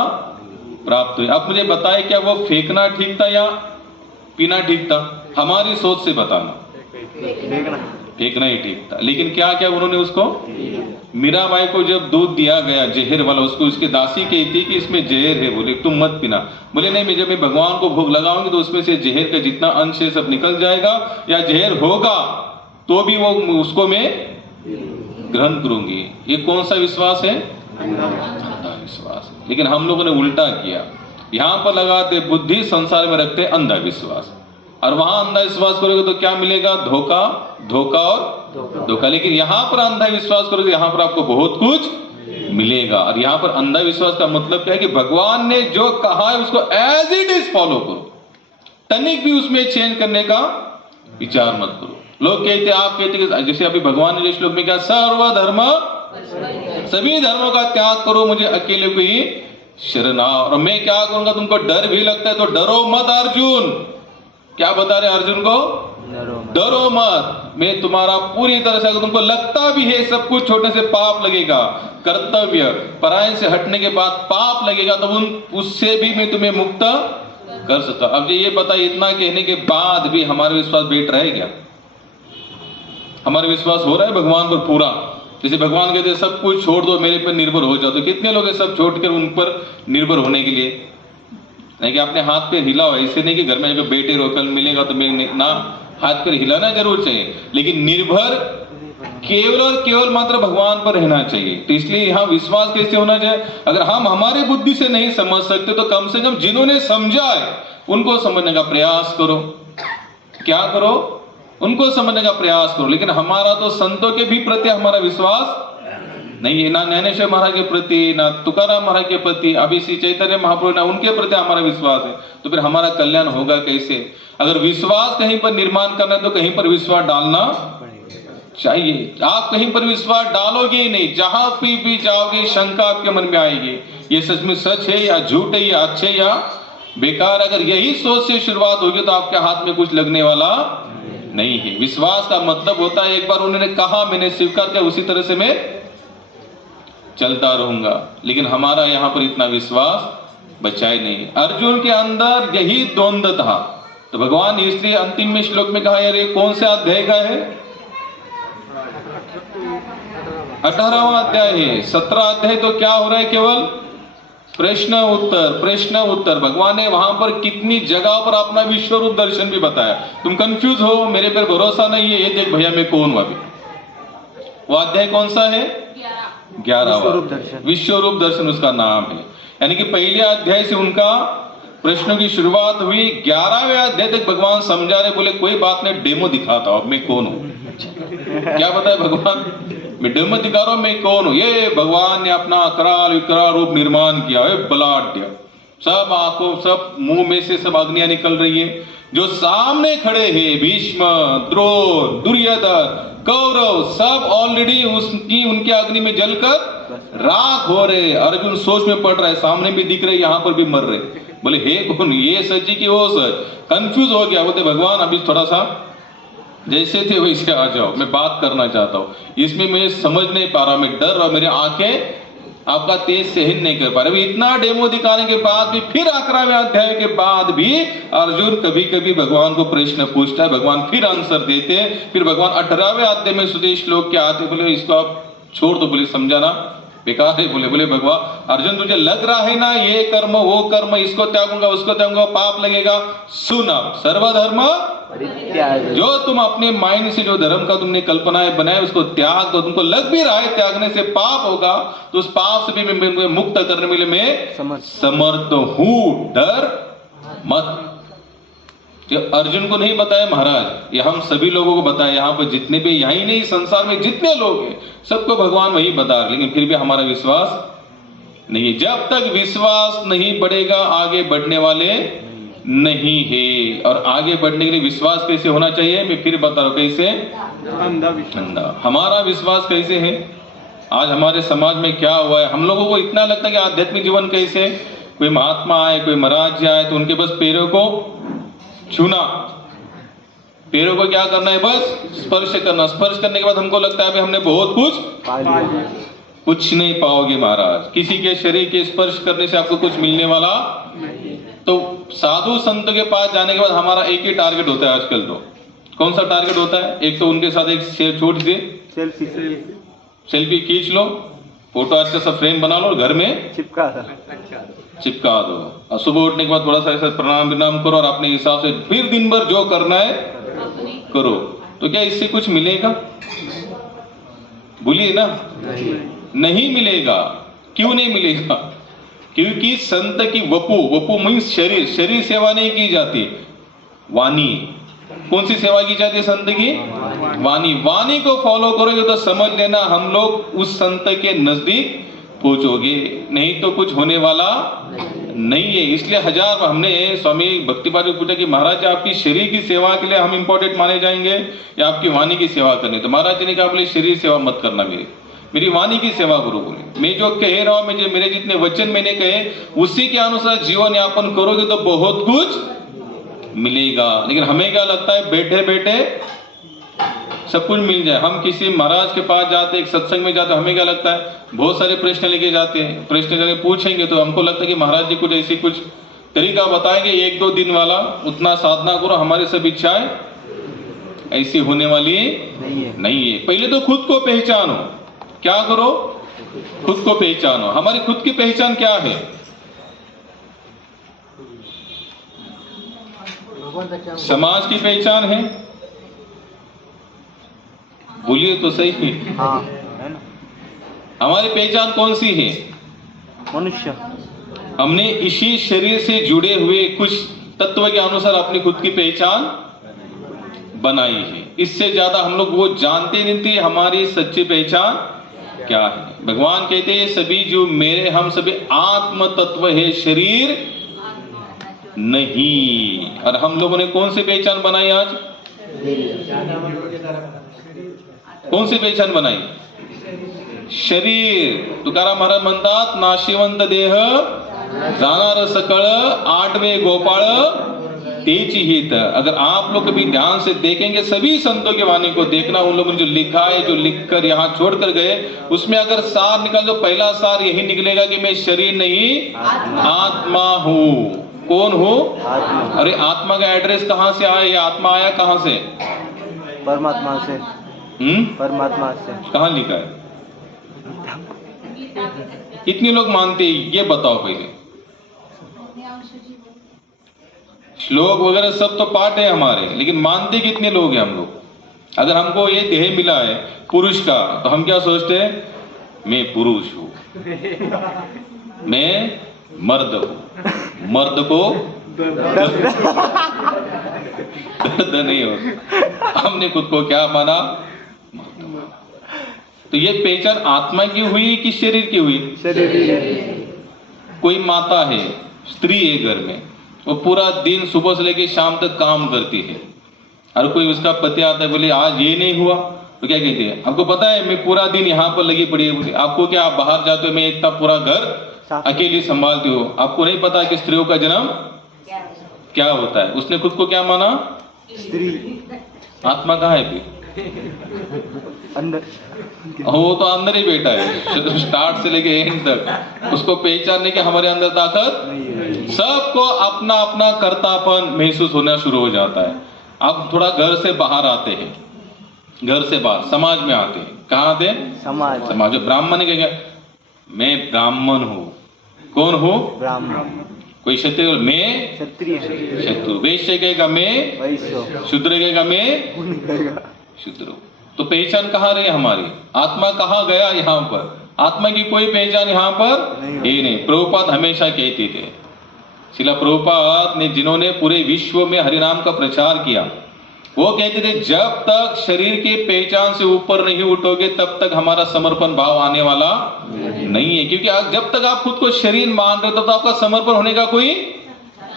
प्राप्त हुई। अब मुझे बताए क्या वो फेंकना ठीक था या पीना ठीक था? हमारी सोच से बताना, फेंकना ही ठीक था। लेकिन क्या क्या उन्होंने उसको, मीराबाई को जब दूध दिया गया जहर वाला, उसको उसकी दासी कहती कि इसमें जहर है, बोले तुम मत पीना। बोले नहीं, जब मैं भगवान को भोग लगाऊंगी तो उसमें से जहर का जितना अंश है सब निकल जाएगा, या जहर होगा तो भी वो उसको मैं ग्रहण करूंगी। ये कौन सा विश्वास है? अंधा विश्वास। लेकिन हम लोगों ने उल्टा किया, यहां पर लगाते बुद्धि, संसार में रखते अंधा विश्वास, और वहां अंधा विश्वास करोगे तो क्या मिलेगा? धोखा, धोखा और धोखा। लेकिन यहां पर अंधा विश्वास करोगे, यहां पर आपको बहुत कुछ मिलेगा। और यहां पर अंधा विश्वास का मतलब क्या है कि भगवान ने जो कहा है उसको एज इट इज फॉलो करो, तनिक भी उसमें चेंज करने का विचार मत करो। लोग कहते, आप कहते कि जैसे अभी भगवान ने जो श्लोक में कहा, सर्वधर्म, सभी धर्मों का त्याग करो, मुझे अकेले को ही शरण आओ। और मैं क्या करूंगा? तुमको डर भी लगता है तो डरो मत अर्जुन। क्या बता रहे अर्जुन को? डरो मत, मैं तुम्हारा पूरी तरह से, अगर तुमको लगता भी है सब कुछ छोड़ने से पाप लगेगा, कर्तव्य परायण से हटने के बाद पाप लगेगा, तो उससे भी मैं तुम्हें मुक्त कर सकता। अब ये बताइए, इतना कहने के बाद भी हमारा विश्वास बैठ रहा है क्या? हमारा विश्वास हो रहा है भगवान पर पूरा? जैसे भगवान कहते सब कुछ छोड़ दो, मेरे पर निर्भर हो जाओ, तो कितने लोग हैं सब छोड़कर उन पर निर्भर होने के लिए? नहीं कि आपने हाथ पे हिलाओ, ऐसे नहीं कि घर में जब बैठे रहो, कल मिलेगा तो मैं ना, हाथ पर हिलाना जरूर चाहिए, लेकिन निर्भर केवल और केवल मात्र भगवान पर रहना चाहिए। तो इसलिए यहाँ विश्वास कैसे होना चाहिए? अगर हम हमारे बुद्धि से नहीं समझ सकते तो कम से कम जिन्होंने समझा है उनको समझने का प्रयास करो। क्या करो? उनको समझने का प्रयास करो। लेकिन हमारा तो संतों के भी प्रति हमारा विश्वास नहीं है, ना ज्ञानेश्वर महाराज के प्रति, ना तुकाराम महाराज के प्रति, अभी श्री चैतन्य महाप्रभु, ना उनके प्रति हमारा विश्वास है। तो फिर हमारा कल्याण होगा कैसे? अगर विश्वास कहीं पर निर्माण करना है तो कहीं पर विश्वास डालना चाहिए। आप कहीं पर विश्वास डालोगे ही नहीं, जहां भी जाओगे शंका आपके मन में आएगी, ये सच में सच है या झूठ है, या अच्छे या बेकार। अगर यही सोच से शुरुआत होगी तो आपके हाथ में कुछ लगने वाला नहीं है। विश्वास का मतलब होता है, एक बार उन्होंने कहा, मैंने स्वीकार किया, उसी तरह से मैं चलता रहूंगा। लेकिन हमारा यहाँ पर इतना विश्वास बचा ही नहीं। अर्जुन के अंदर यही द्वंद्व था। तो भगवान ने इसलिए अंतिम में श्लोक में कहा, यार ये कौन से अध्याय का है? 18वां अध्याय है। 17 अध्याय तो क्या हो रहा है? केवल प्रश्न उत्तर, प्रश्न उत्तर। भगवान ने वहां पर कितनी जगह पर अपना विश्व रूप दर्शन भी बताया। तुम कंफ्यूज हो, मेरे पर भरोसा नहीं है, ये देख भैया मैं कौन हूं। अभी वो अध्याय कौन सा है? 11वां। विश्व रूप दर्शन उसका नाम है। यानी कि पहले अध्याय से उनका प्रश्नों की शुरुआत हुई, 11वें अध्याय तक भगवान समझा रहे, बोले कोई बात नहीं, डेमो दिखाता हूं मैं कौन हूं। क्या बताया भगवान? मैं डेमो दिखा रहा हूं मैं कौन हूं। ये भगवान ने अपना कराल विकराल रूप निर्माण किया है, बलाढ्य, सब आंखों, सब मुंह में से सब अग्नियां निकल रही है। जो सामने खड़े हैं, भीष्म, द्रोण, दुर्योधन, कौरव, सब ऑलरेडी उनके अग्नि में जलकर राख हो रहे। अर्जुन सोच में पड़ रहा है, सामने भी दिख रहे, यहाँ पर भी मर रहे। बोले हे कौन? ये सच कि वो सच? कंफ्यूज हो गया। बोलते भगवान अभी थोड़ा सा जैसे थे वैसे आ जाओ, मैं बात करना चाहता हूँ, इसमें मैं समझ नहीं पा रहा, मैं डर रहा, मेरी आंखें आपका तेज सहन नहीं कर पा रहे। अभी इतना डेमो दिखाने के बाद भी फिर 11वें अध्याय के बाद भी अर्जुन कभी कभी भगवान को प्रश्न पूछता है, भगवान फिर आंसर देते हैं। फिर भगवान 18वें अध्याय में सुधे श्लोक के आते, बोले इसको आप छोड़ दो, बोले समझाना बेकार है। बोले भगवान अर्जुन तुझे लग रहा है ना ये कर्म वो कर्म, इसको त्यागूंगा उसको त्यागूंगा पाप लगेगा। सुन आप, सर्वधर्म जो तुम अपने माइंड से जो धर्म का तुमने कल्पनाएं बनाए उसको त्याग दो। तुमको लग भी रहा है त्यागने से पाप होगा, तो उस पाप से भी मैं मुक्त करने के लिए मैं समर्थ हूं, डर मत। ये अर्जुन को नहीं बताया महाराज, ये हम सभी लोगों को बताया। यहाँ पर जितने भी, यही नहीं संसार में जितने लोग हैं सबको भगवान वही बता रहे, लेकिन फिर भी हमारा विश्वास नहीं है। जब तक विश्वास नहीं बढ़ेगा आगे बढ़ने वाले नहीं है। और आगे बढ़ने के लिए विश्वास कैसे होना चाहिए, मैं फिर बता रहा हूं कैसे, अंधा। हमारा विश्वास कैसे है, आज हमारे समाज में क्या हुआ है, हम लोगों को इतना लगता है कि आध्यात्मिक जीवन कैसे, कोई महात्मा आए कोई महाराज आए तो उनके बस पैरों को छूना, पैरों को क्या करना है, बस स्पर्श करना। स्पर्श करने के बाद हमको लगता है हमने बहुत कुछ नहीं पाओगे महाराज। किसी के शरीर के स्पर्श करने से आपको कुछ मिलने वाला। तो साधु संतों के पास जाने के बाद हमारा एक ही टारगेट होता है आजकल। तो कौन सा टारगेट होता है, एक तो उनके साथ एक छोटी सी सेल्फी खींच लो, फोटो अच्छा सा फ्रेम बना लो और घर में चिपका दो। और सुबह उठने के बाद थोड़ा सा ऐसा प्रणाम विनाम करो और अपने हिसाब से फिर दिन भर जो करना है करो। तो क्या इससे कुछ मिलेगा, बोलिए ना, नहीं मिलेगा। क्यों नहीं मिलेगा, क्योंकि संत की वपु मीन्स शरीर सेवा नहीं की जाती, वाणी। कौन सी सेवा की जाती है संत की, वाणी को फॉलो करोगे तो समझ लेना हम लोग उस संत के नजदीक पहुंचोगे, नहीं तो कुछ होने वाला नहीं है। इसलिए हमने स्वामी भक्तिपाद को पूछा कि महाराज आपकी शरीर की सेवा के लिए हम इंपॉर्टेंट माने जाएंगे या आपकी वाणी की सेवा करनी। तो महाराज जी ने कहा बोले शरीर सेवा मत करना, मेरी वाणी की सेवा करो। बोले मैं जो कह रहा हूं, मेरे जितने वचन मैंने कहे उसी के अनुसार जीवन यापन करोगे तो बहुत कुछ मिलेगा। लेकिन हमें क्या लगता है, बैठे बैठे सब कुछ मिल जाए। हम किसी महाराज के पास जाते, एक सत्संग में जाते, हमें क्या लगता है, बहुत सारे प्रश्न लेके जाते हैं, प्रश्न जब पूछेंगे तो हमको लगता है कि महाराज जी कुछ ऐसी कुछ तरीका बताएंगे 1-2 दिन वाला, उतना साधना करो, हमारी सब इच्छाएं ऐसी होने वाली नहीं है। पहले तो खुद को पहचानो, क्या करो, खुद को पहचानो। हमारी खुद की पहचान क्या है, समाज की पहचान है, बोलिए तो सही है। हाँ है ना, हमारी पहचान कौन सी है, मनुष्य। हमने इसी शरीर से जुड़े हुए कुछ तत्व के अनुसार अपनी खुद की पहचान बनाई है। इससे ज्यादा हम लोग वो जानते नहीं थे हमारी सच्ची पहचान क्या है। भगवान कहते हैं सभी जो मेरे, हम सभी आत्म तत्व है, शरीर नहीं। और हम लोगों ने कौन सी पहचान बनाई आज, कौन सी पहचान बनाई, शरीर। तुकाराम महाराज म्हणतात नाशिवंत देह जाणार सकळ, 8वें गोपाळ तेची हित। अगर आप लोग कभी ध्यान से देखेंगे सभी संतों के वाणी को देखना, उन लोगों ने जो लिखा है, जो लिखकर यहाँ छोड़कर गए, उसमें अगर सार निकाल दो, पहला सार यही निकलेगा कि मैं शरीर नहीं आत्मा हूँ। कौन हो, अरे आत्मा का एड्रेस कहाँ से आया, ये आत्मा आया कहाँ से, परमात्मा से। परमात्मा से कहाँ लिखा है, कितने लोग मानते हैं ये बताओ पहले। श्लोक वगैरह सब तो पाठ है हमारे, लेकिन मानते कितने लोग हैं हम लोग। अगर हमको ये देह मिला है पुरुष का, तो हम क्या सोचते हैं, मैं पुरुष हूं, मैं मर्द हूं। मर्द को दर्द नहीं हो, हमने खुद को क्या माना। तो ये पहचान आत्मा की हुई कि शरीर की हुई, कोई माता है, स्त्री है घर में, वो पूरा दिन सुबह से लेकर शाम तक काम करती है, और कोई उसका पति आता है बोले आज ये नहीं हुआ, तो क्या कहती है, आपको पता है मैं पूरा दिन यहाँ पर लगी पड़ी है, बोले आपको क्या, आप बाहर जाते हो, मैं इतना पूरा घर अकेली संभालती हूँ, आपको नहीं पता कि स्त्रियों का जन्म क्या होता है। उसने खुद को क्या माना, स्त्री। आत्मा कहाँ है फिर, अंदर वो तो अंदर ही बैठा है, स्टार्ट से लेके एंड तक। उसको पहचानने की हमारे अंदर ताकत, सबको अपना अपना कर्तापन महसूस होना शुरू हो जाता है। अब थोड़ा घर से बाहर आते हैं, घर से बाहर समाज में आते हैं। कहाँ आते हैं? समाज। समाज। जो ब्राह्मण कहेगा मैं ब्राह्मण हूँ, कौन हूँ? ब्राह्मण। कोई क्षत्रिय, मैं क्षत्रिय। शत्रु। वैश्य कहेगा मैं वैश्य। शूद्र कहेगा मैं शूद्र हूं। तो पहचान कहाँ रही हमारी? आत्मा कहाँ गया? यहाँ पर आत्मा की कोई पहचान यहाँ पर ही नहीं। प्रभुपाद हमेशा कहते थे, शिला प्रभुपाद ने जिन्होंने पूरे विश्व में हरिनाम का प्रचार किया, वो कहते थे जब तक शरीर की पहचान से ऊपर नहीं उठोगे तब तक हमारा समर्पण भाव आने वाला नहीं है। क्योंकि जब तक आप खुद को शरीर मान रहे हो तब तो आपका समर्पण होने का कोई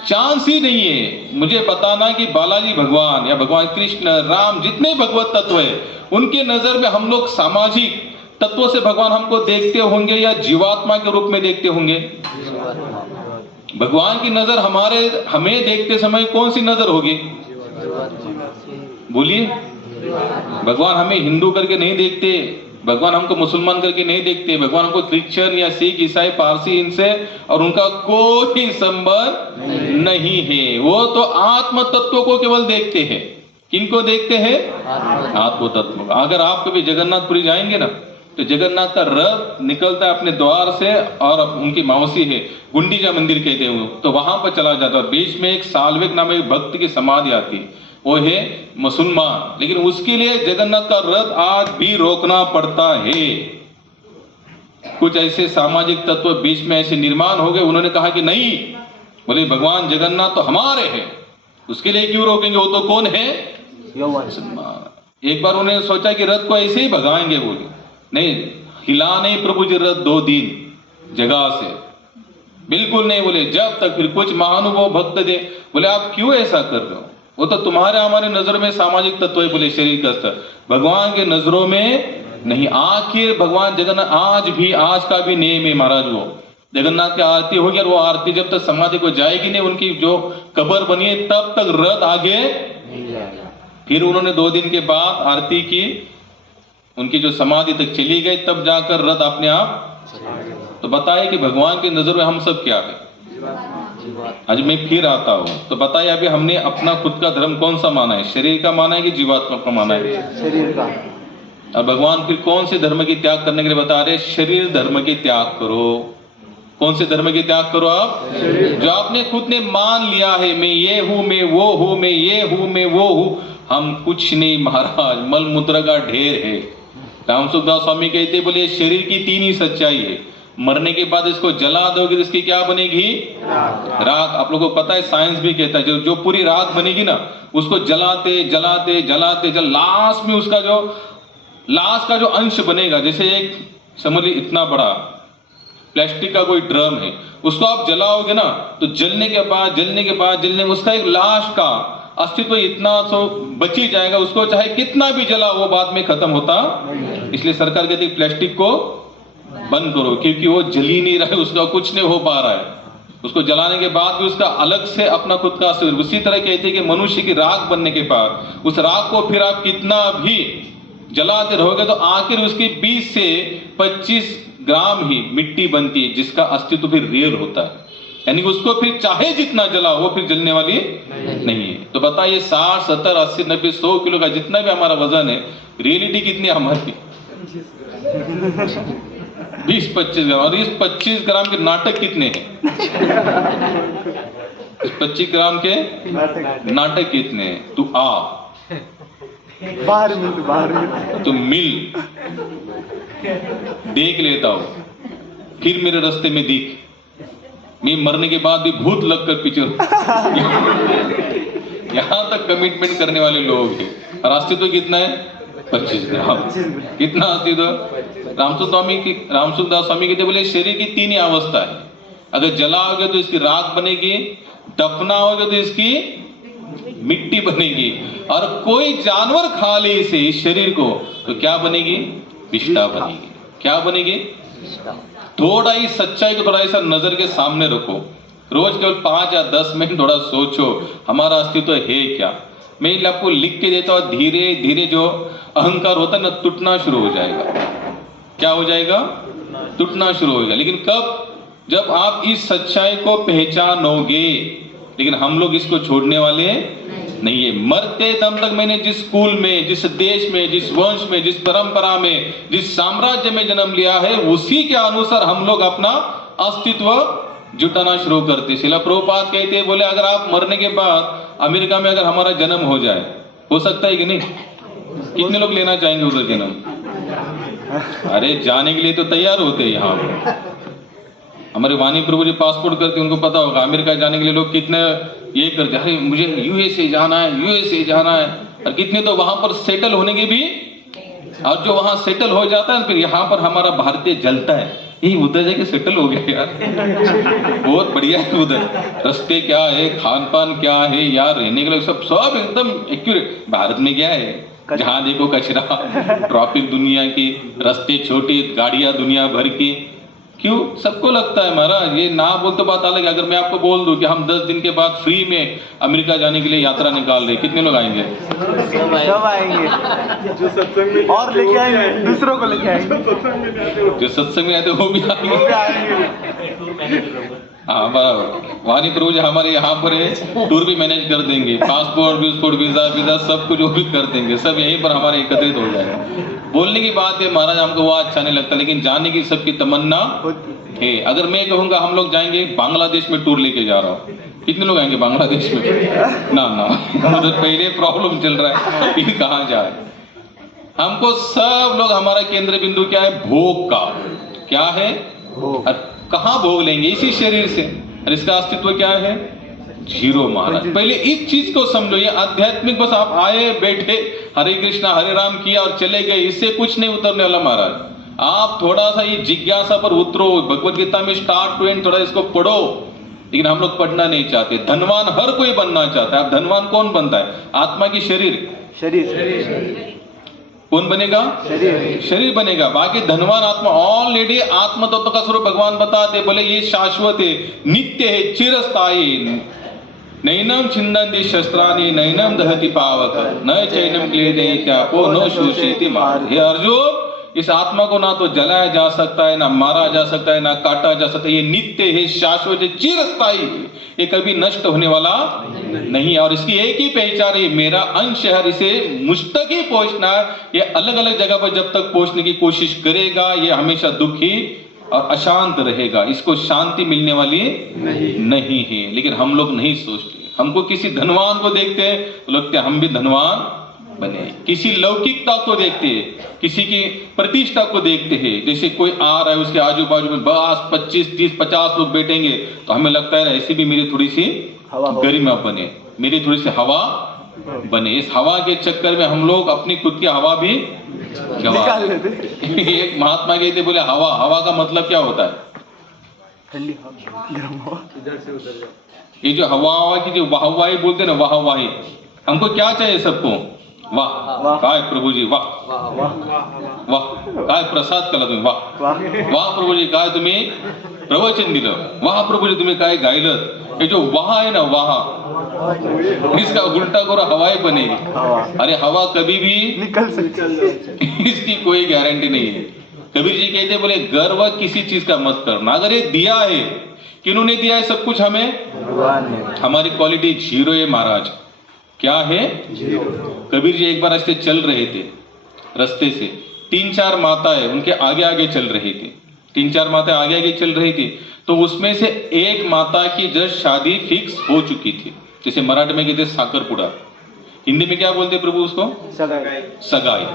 चांस ही नहीं है। मुझे बताना कि बालाजी भगवान या भगवान कृष्ण, राम, जितने भगवत तत्व है, उनके नजर में हम लोग सामाजिक तत्वों से भगवान हमको देखते होंगे या जीवात्मा के रूप में देखते होंगे? भगवान की नजर हमें देखते समय कौन सी नजर होगी? बोलिए। भगवान हमें हिंदू करके नहीं देखते, भगवान हमको मुसलमान करके नहीं देखते, भगवान हमको क्रिश्चियन या सिख, ईसाई, पारसी, इनसे और उनका कोई संबंध नहीं है। वो तो आत्म तत्व को केवल देखते हैं। किनको देखते हैं? आत्म तत्व। अगर आप कभी जगन्नाथपुरी जाएंगे ना, तो जगन्नाथ का रथ निकलता है अपने द्वार से, और उनकी मौसी है गुंडीचा मंदिर कहते हैं, तो वहां पर चला जाता है। बीच में एक साल्विक नाम एक भक्त की समाधि आती है, वो है मुसलमान, लेकिन उसके लिए जगन्नाथ का रथ आज भी रोकना पड़ता है। कुछ ऐसे सामाजिक तत्व बीच में ऐसे निर्माण हो गए, उन्होंने कहा कि नहीं, बोले भगवान जगन्नाथ तो हमारे हैं, उसके लिए क्यों रोकेंगे? वो तो कौन है? मुसलमान। एक बार उन्होंने सोचा कि रथ को ऐसे ही भगाएंगे, बोले नहीं, हिला नहीं प्रभु जी रथ 2 दिन जगह से, बिल्कुल नहीं। बोले जब तक, फिर कुछ महानुभाव भक्त थे, बोले आप क्यों ऐसा कर रहे हो? वो तो तुम्हारे हमारे नजर में सामाजिक तत्व है, बोले शरीर का स्तर, भगवान के नजरों में नहीं। आखिर भगवान जगन्नाथ आज का भी नियम है महाराज, वो जगन्नाथ की आरती होगी, और वो आरती जब तक समाधि को जाएगी नहीं, उनकी जो कब्र बनी है, तब तक रथ आगे नहीं जाएगा। फिर उन्होंने 2 दिन के बाद आरती की, उनकी जो समाधि तक चली गई, तब जाकर रथ अपने आप। तो बताइए कि भगवान की नजर में हम सब क्या है? आज मैं फिर आता हूं, तो बताइए अभी हमने अपना खुद का धर्म कौन सा माना है? शरीर का माना है कि जीवात्मा का माना है? शरीर का। अब भगवान फिर कौन से धर्म की त्याग करने के लिए बता रहे? शरीर धर्म की त्याग करो। कौन से धर्म की त्याग करो आप? जो आपने खुद ने मान लिया है, मैं ये हूं, मैं वो हूं, मैं ये हूं, मैं वो हूं। हम कुछ नहीं महाराज, मल मूत्र का ढेर है। राम सुखदास स्वामी कहते, बोले शरीर की 3 ही सच्चाई है, मरने के बाद इसको जला दोगे तो इसकी क्या बनेगी? राख। आप लोगों को पता है, साइंस भी कहता है जो पूरी राख बनेगी ना, उसको जलाते जलाते जलाते लास्ट में उसका जो लास्ट का जो अंश बनेगा, जैसे एक समझ लीजिए इतना बड़ा प्लास्टिक का कोई ड्रम है, उसको आप जलाओगे ना, तो जलने के बाद उसका एक लास्ट का अस्तित्व इतना तो बच ही जाएगा। उसको चाहे कितना भी जला, वो बाद में खत्म होता। इसलिए सरकार कहती है प्लास्टिक को बंद करो, क्योंकि वो जल ही नहीं रहा है, उसका कुछ नहीं हो पा रहा है। उसको जलाने के बाद भी उसका अलग से अपना खुद का अस्तित्व। उसी तरह कहते हैं कि मनुष्य की राख बनने के बाद उस राख को फिर आप कितना भी जलाते रहोगे तो आखिर उसकी 20 से 25 ग्राम ही मिट्टी बनती है, जिसका अस्तित्व फिर रियल होता है। यानी उसको फिर चाहे जितना जलाओ, वो फिर जलने वाली नहीं है। तो बताइए 60, 70, 80, 90, 100 किलो का जितना भी हमारा वजन है, रियलिटी कितनी है हमारी? 20-25 ग्राम। और इस 25 ग्राम के नाटक कितने हैं? इस 25 ग्राम के नाटक कितने हैं? तू आ, बाहर मिल, तू मिल, देख लेता हूं, फिर मेरे रास्ते में दिख। मैं मरने के बाद भी भूत लगकर पीछे यहां तक कमिटमेंट करने वाले लोग हैं। और अस्तित्व कितना है? 25 ग्राम। कितना अस्तित्व? रामसुखदास स्वामी कहते, बोले शरीर की 3 ही अवस्था है। अगर जलाओगे तो इसकी राख बनेगी, दफनाओगे तो इसकी मिट्टी बनेगी, और कोई जानवर खा ले इसे, इस शरीर को, तो क्या बनेगी? विष्ठा बनेगी। क्या बनेगी? थोड़ा ही सच्चाई को थोड़ा ऐसा नजर के सामने रखो। रोज केवल 5 या 10 मिनट थोड़ा सोचो, हमारा अस्तित्व है क्या? मैं आपको लिख के देता हूँ, धीरे धीरे जो अहंकार होता है ना टूटना शुरू हो जाएगा। क्या हो जाएगा? टूटना शुरू होगा। लेकिन कब? जब आप इस सच्चाई को पहचानोगे। लेकिन हम लोग इसको छोड़ने वाले नहीं है। मरते दम तक मैंने जिस स्कूल में, जिस देश में, जिस वंश में, जिस परंपरा में, जिस साम्राज्य में जन्म लिया है, उसी के अनुसार हम लोग अपना अस्तित्व जुटाना शुरू करते। शिला प्रभुपाद कहते हैं, बोले अगर आप मरने के बाद अमेरिका में अगर हमारा जन्म हो जाए, हो सकता है कि नहीं? कितने लोग लेना चाहेंगे उधर जन्म? अरे जाने के लिए तो तैयार होते हैं। यहाँ हमारे वाणी प्रभु जी पासपोर्ट करते, उनको पता होगा अमेरिका जाने के लिए लोग कितने ये करते, अरे मुझे यूएसए जाना है, यूएसए जाना है। और कितने तो वहां पर सेटल होने के भी, और जो वहां सेटल हो जाता है फिर यहाँ पर हमारा भारतीय जलता है, यही उधर जाके सेटल हो गया यार। बहुत बढ़िया है उधर, रास्ते क्या है, खान पान क्या है यार, रहने के लिए सब सब एकदम एक्यूरेट। भारत में क्या है, जहाँ देखो कचरा, ट्रैफिक दुनिया की, रास्ते छोटे, गाड़ियां दुनिया भर की। क्यों? सबको लगता है महाराज, ये ना बोल तो बात अलग है। अगर मैं आपको बोल दूं कि हम 10 दिन के बाद फ्री में अमेरिका जाने के लिए यात्रा निकाल रहे, कितने लोग आएंगे? सब आएंगे, जो सत्संग में और लेके आएंगे, दूसरों को लेके आएंगे, जो सत्संग में आते वो भी आएंगे। हाँ बराबर। वाणी प्रभु जी हमारे यहाँ पर है, टूर भी मैनेज कर देंगे, पासपोर्ट वीजा सब कुछ वो भी कर देंगे, सब यहीं पर हमारे एकत्रित हो जाएगा। बोलने की बात है महाराज, हमको वो अच्छा नहीं लगता, लेकिन जाने की सबकी तमन्ना है। अगर मैं कहूँगा हम लोग जाएंगे बांग्लादेश में, टूर लेके जा रहा हूँ, कितने लोग आएंगे बांग्लादेश में? ना उधर पहले प्रॉब्लम चल रहा है, फिर कहाँ जाए? हमको सब लोग, हमारा केंद्र बिंदु क्या है? भोग का। क्या है? और कहाँ भोग लेंगे? इसी शरीर से। और इसका अस्तित्व क्या है? जीरो महाराज। पहले इस चीज को समझो, ये आध्यात्मिक बस आप आए बैठे हरे कृष्णा हरे राम किया और चले गए, इससे कुछ नहीं उतरने वाला महाराज। आप थोड़ा सा ये जिज्ञासा पर उतरो, भगवत गीता में स्टार्ट टू एंड थोड़ा इसको पढ़ो। लेकिन हम लोग पढ़ना नहीं चाहते। धनवान हर कोई बनना चाहता है। अब धनवान कौन बनता है? आत्मा की शरीर कौन बनेगा? शरीर बनेगा। बाकी धनवान आत्मा ऑलरेडी आत्म तत्व का स्वरूप भगवान बताते, बोले ये शाश्वत है, नित्य है, चिरस्थायी। नैनम छिन्दन्ति शस्त्राणि नैनम दहति पावक न चैनम क्लेदे त्यापो न शोषयति मार। हे अर्जुन, इस आत्मा को ना तो जलाया जा सकता है, ना मारा जा सकता है, ना काटा जा सकता है। ये नित्य है, शाश्वत है, चिरस्थायी, ये कभी नष्ट होने वाला नहीं। और इसकी एक ही पहचान है, मेरा अंश है, इसे मुझ तक ही पहुंचना है। ये अलग अलग जगह पर जब तक पहुंचने की कोशिश करेगा, ये हमेशा दुखी और अशांत रहेगा। इसको शांति मिलने वाली नहीं है। लेकिन हम लोग नहीं सोचते। हमको किसी धनवान को देखते हैं तो लगते हैं हम भी धनवान बने, किसी लौकिकता को देखते हैं, किसी की प्रतिष्ठा को देखते हैं। जैसे कोई आ रहा है, उसके आजू बाजू में 20, 25, 30, 50 लोग बैठेंगे तो हमें लगता है ऐसी भी मेरी थोड़ी सी गरिमा बने, मेरी थोड़ी सी हवा बने। इस हवा के चक्कर में हम लोग अपनी खुद की हवा भी गवा लेते। एक महात्मा कहते, बोले हवा का मतलब क्या होता है? ठंडी हवा, गर्म हवा, इधर से उधर जाओ। ये जो हवा की जो वाहवाही बोलते ना, वाहवाही, हमको क्या चाहिए सबको? वाह काय प्रभु जी, वाह वाह काय प्रसाद केला तुम्ही, वाह प्रभु जी काय तुम्ही प्रवचन दिलं, वाह प्रभु जी तुम्ही काय गायलं। ये जो वाह है ना, वाह, इसका उल्टा करो हवाई बनेगी। अरे हवा कभी भी निकल सकती, इसकी कोई गारंटी नहीं है। कबीर जी कहते, बोले गर्व किसी चीज का मत करना। अगर ये दिया है, किन्होंने दिया है सब कुछ? हमें भगवान ने। हमारी क्वालिटी जीरो है महाराज। क्या है? कबीर जी एक बार रास्ते चल रहे थे, रास्ते से 3-4 माताएं उनके आगे आगे चल रही थी। 3-4 माताएं आगे आगे चल रही थी, तो उसमें से एक माता की जस्ट शादी फिक्स हो चुकी थी। जैसे मराठी में कहते साकरपुड़ा, हिंदी में क्या बोलते प्रभु उसको? सगाई।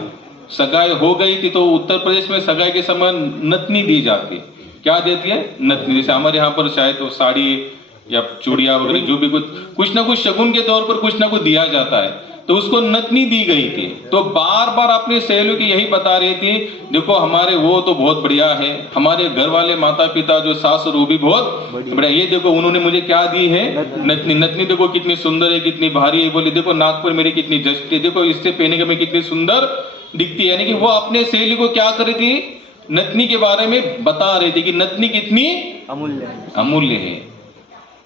सगाई हो गई थी तो उत्तर प्रदेश में सगाई के समय नतनी दी जाती। क्या देती है? नतनी। जैसे हमारे यहाँ पर शायद तो साड़ी या चूड़िया वगैरह जो भी कुछ ना कुछ शगुन के तौर पर कुछ ना कुछ दिया जाता है, तो उसको नतनी दी गई थी। तो बार बार अपनी सहेलियों की यही बता रही थी, देखो हमारे वो तो बहुत बढ़िया है, हमारे घर वाले माता पिता जो सास वो भी बहुत बढ़िया, ये देखो उन्होंने मुझे क्या दी है? नतनी। नतनी देखो कितनी सुंदर है, कितनी भारी है। बोले देखो नाक पर मेरी कितनी जचती है, देखो इससे पहने के मैं कितनी सुंदर दिखती है। यानी कि वो अपने सहेली को क्या कर रही थी? नतनी के बारे में बता रही थी कि नतनी कितनी अमूल्य है।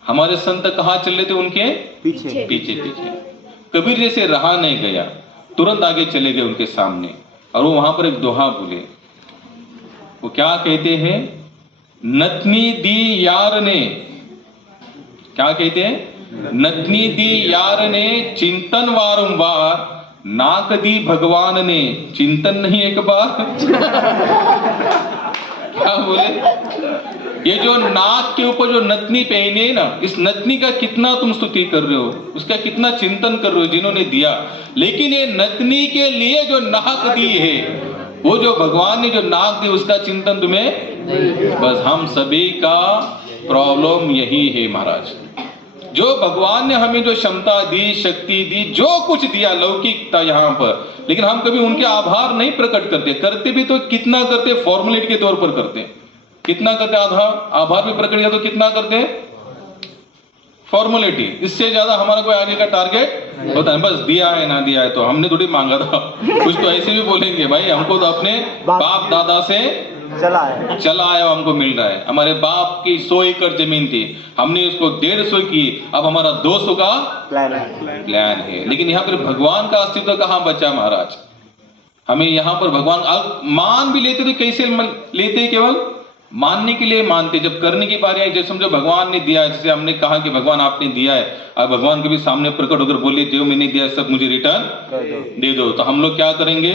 हमारे संत कहाँ चल रहे थे? उनके पीछे। कबीर जैसे रहा नहीं गया, तुरंत आगे चले गए उनके सामने और वो वहां पर एक दोहा बोले। वो क्या कहते हैं? नतनी दी यार ने, क्या कहते हैं? नतनी दी यार ने चिंतन वारंवार, नाक दी भगवान ने चिंतन नहीं एक बार। क्या बोले? ये जो नाक के ऊपर जो नतनी पहनी है ना, इस नतनी का कितना तुम स्तुति कर रहे हो, उसका कितना चिंतन कर रहे हो जिन्होंने दिया। लेकिन ये नतनी के लिए जो नाक दी है, वो जो भगवान ने जो नाक दी, उसका चिंतन तुम्हें। बस हम सभी का प्रॉब्लम यही है महाराज। जो भगवान ने हमें जो क्षमता दी, शक्ति दी, जो कुछ दिया, लौकिकता यहाँ पर, लेकिन हम कभी उनके आभार नहीं प्रकट करते। करते भी तो कितना करते? फॉर्मेलिटी के तौर पर करते। कितना करते? आभार भी प्रकट किया तो कितना करते? फॉर्मेलिटी। इससे ज्यादा हमारा कोई आगे का टारगेट होता है? बस दिया है ना दिया है तो हमने थोड़ी मांगा था। कुछ तो ऐसे भी बोलेंगे, भाई हमको तो अपने बाप दादा से चला आया हमको मिल रहा है। हमारे बाप की 100 एकड़ जमीन थी, हमने उसको 150 की, अब हमारा 200 का प्लान है। लेकिन यहाँ पर भगवान का अस्तित्व कहाँ बचा महाराज? हमें यहाँ पर भगवान मान भी लेते तो कैसे लेते? केवल मानने के लिए मानते। जब करने की बारी आई, जैसे समझो भगवान ने दिया है, जैसे हमने कहा कि भगवान आपने दिया है, अब भगवान के भी सामने प्रकट होकर बोलिए जो मैंने दिया है सब मुझे रिटर्न दे दो, तो हम लोग क्या करेंगे?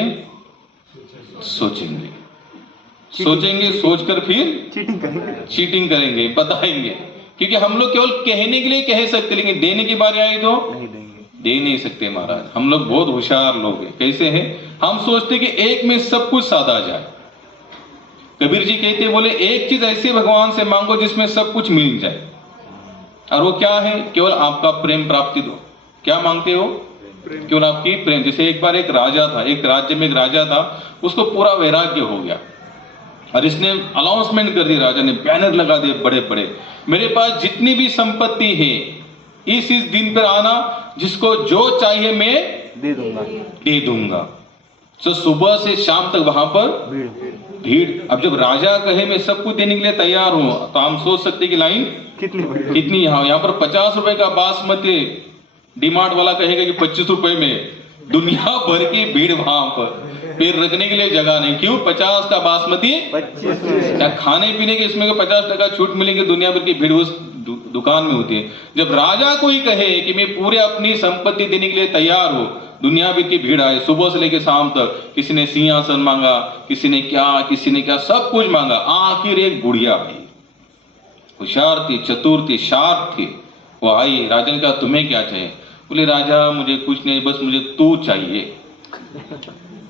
सोचेंगे, सोचकर फिर चीटिंग करेंगे, बताएंगे। क्योंकि हम लोग केवल कहने के लिए कह सकते, लेकिन देने की बारी आई तो दे नहीं सकते महाराज। हम लोग बहुत होशियार लोग हैं। कैसे हैं? हम सोचते कि एक में सब कुछ साधा जाए। कबीर जी कहते बोले एक चीज ऐसी भगवान से मांगो जिसमें सब कुछ मिल जाए, और वो क्या है? केवल आपका प्रेम प्राप्ति दो। क्या मांगते हो? केवल आपकी प्रेम। जैसे एक बार एक राजा था, एक राज्य में एक राजा था, उसको पूरा वैराग्य हो गया और इसने अनाउंसमेंट कर दी, राजा ने बैनर लगा दिए बड़े बड़े, मेरे पास जितनी भी संपत्ति है इस दिन पर आना, जिसको जो चाहिए मैं दे दूंगा। तो सुबह से शाम तक वहां पर भीड़। अब जब राजा कहे मैं सब कुछ देने के लिए तैयार हूं, तो हम सोच सकते कि लाइन कितनी यहाँ पर 50 रुपए का बासमती डिमांड वाला कहेगा कि 25 रुपए में, दुनिया भर की भीड़ वहां पर, फिर रखने के लिए जगह नहीं। क्यों? 50 का बासमती 25, क्या खाने पीने के इसमें 50% छूट मिलेगी? दुनिया भर की भीड़ उस दुकान में होती है। जब राजा को ही कहे कि मैं पूरे अपनी संपत्ति देने के लिए तैयार हूं, दुनिया भर की भीड़ आए, सुबह से लेकर शाम तक, किसी ने सिंहासन मांगा, किसी ने क्या, सब कुछ मांगा। आखिर एक बुढ़िया आई, होशियार थी, चतुर थी, शार्प थी, वो आई। राजा ने कहा तुम्हें क्या चाहिए? बोले राजा मुझे कुछ नहीं, बस मुझे तू चाहिए।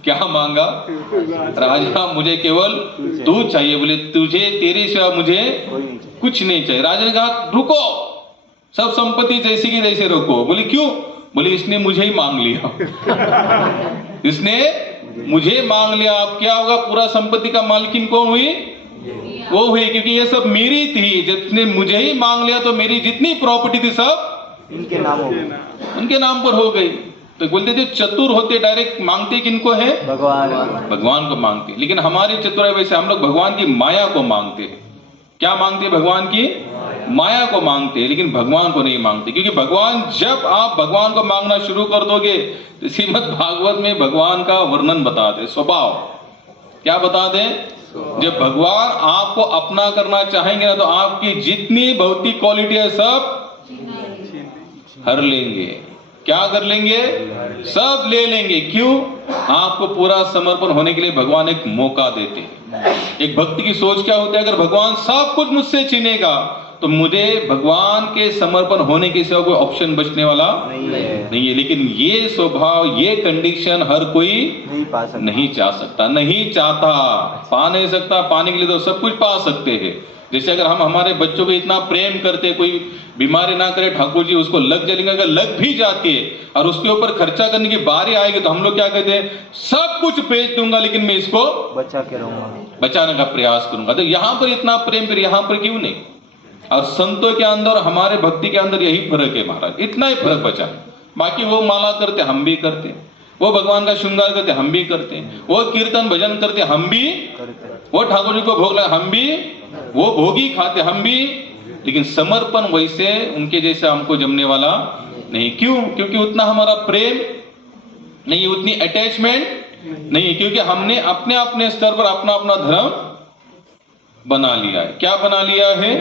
क्या मांगा? राजा मुझे केवल तू चाहिए। बोले तुझे, तेरे सिवा मुझे कुछ नहीं चाहिए। राजा ने कहा रुको, सब संपत्ति जैसी की जैसे रोको। बोले क्यों? बोले इसने मुझे ही मांग लिया। इसने मुझे मांग लिया, अब क्या होगा? पूरा संपत्ति का मालकिन कौन हुई? वो हुई, क्योंकि ये सब मेरी थी। जिसने मुझे ही मांग लिया तो मेरी जितनी प्रॉपर्टी थी सब इनके नाम हो गई, उनके नाम पर हो गई। तो बोलते थे चतुर होते डायरेक्ट मांगते किनको है? भगवान को मांगते। लेकिन हमारी चतुराई वैसे, हम लोग भगवान की माया को मांगते हैं। क्या मांगते? भगवान की माया को मांगते हैं, लेकिन भगवान को नहीं मांगते। क्योंकि भगवान, जब आप भगवान को मांगना शुरू कर दोगे तो श्रीमद् भागवत में भगवान का वर्णन बता दे, स्वभाव क्या बता दे। जब भगवान आपको अपना करना चाहेंगे ना, तो आपकी जितनी भौतिक क्वालिटी है सब हर लेंगे। क्या कर लेंगे? सब ले लेंगे। क्यों? आपको पूरा समर्पण होने के लिए भगवान एक मौका देते हैं। एक भक्ति की सोच क्या होती है? अगर भगवान सब कुछ मुझसे छीनेगा तो मुझे भगवान के समर्पण होने के सिवा कोई ऑप्शन बचने वाला नहीं है। लेकिन ये स्वभाव, ये कंडीशन हर कोई नहीं चाह सकता, नहीं चाहता, पा नहीं सकता। पाने के लिए तो सब कुछ पा सकते हैं। जैसे अगर हम हमारे बच्चों को इतना प्रेम करते, कोई बीमारी ना करे ठाकुर जी, उसको लग जाएंगे, अगर लग भी जाती है और उसके ऊपर खर्चा करने की बारी आएगी तो हम लोग क्या कहते हैं? सब कुछ बेच दूंगा लेकिन मैं इसको बचा के रहूंगा, बचाने का प्रयास करूंगा। तो यहाँ पर इतना प्रेम, फिर यहाँ पर क्यों नहीं? और संतों के अंदर, हमारे भक्ति के अंदर यही फर्क है महाराज, इतना ही फर्क बचा। बाकी वो माला करते हम भी करते, वो भगवान का श्रृंगार करते हम भी करते, वो कीर्तन भजन करते हम भी, वो ठाकुर जी को भोग लगा हम भी, वो भोगी खाते हम भी, लेकिन समर्पण वैसे उनके जैसे हमको जमने वाला नहीं। क्यों? क्योंकि उतना हमारा प्रेम नहीं है, उतनी अटैचमेंट नहीं है, क्योंकि हमने अपने अपने स्तर पर अपना अपना धर्म बना लिया है। क्या बना लिया है?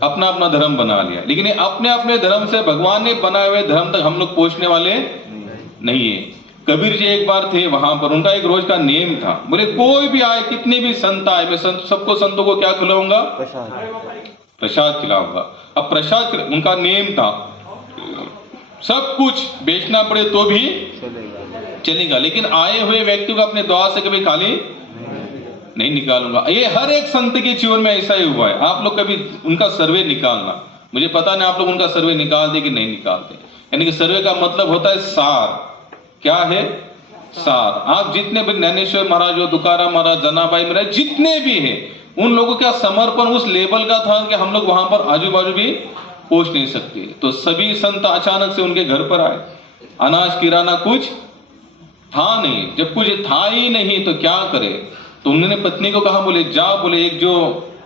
अपना अपना धर्म बना लिया। लेकिन अपने अपने धर्म से भगवान ने बनाए हुए धर्म तक हम लोग पहुंचने वाले नहीं है। कबीर जी एक बार थे वहां पर, उनका एक रोज का नियम था, बोले कोई भी आए, कितने भी संत आए, मैं सबको संतों को क्या खिलाऊंगा? प्रसाद खिलाऊंगा। अब प्रसाद उनका नियम था, सब कुछ बेचना पड़े तो भी चलेगा, लेकिन आए हुए व्यक्ति को अपने द्वार से कभी खाली नहीं निकालूंगा। ये हर एक संत के जीवन में ऐसा ही हुआ है। आप लोग कभी उनका सर्वे निकालना, मुझे पता नहीं आप लोग उनका सर्वे निकाल दे कि नहीं निकालते। यानी कि सर्वे का मतलब होता है सार। क्या है? सार। आप जितने भी ज्ञानेश्वर महाराज हो, तुकाराम महाराज, जनाबाई महाराज, जितने भी हैं, उन लोगों का समर्पण उस लेवल का था कि हम लोग वहां पर आजू बाजू भी पहुंच नहीं सकते। तो सभी संत अचानक से उनके घर पर आए, अनाज किराना कुछ था नहीं। जब कुछ था ही नहीं तो क्या करे? तो उन्होंने पत्नी को कहा, बोले जाओ, बोले एक जो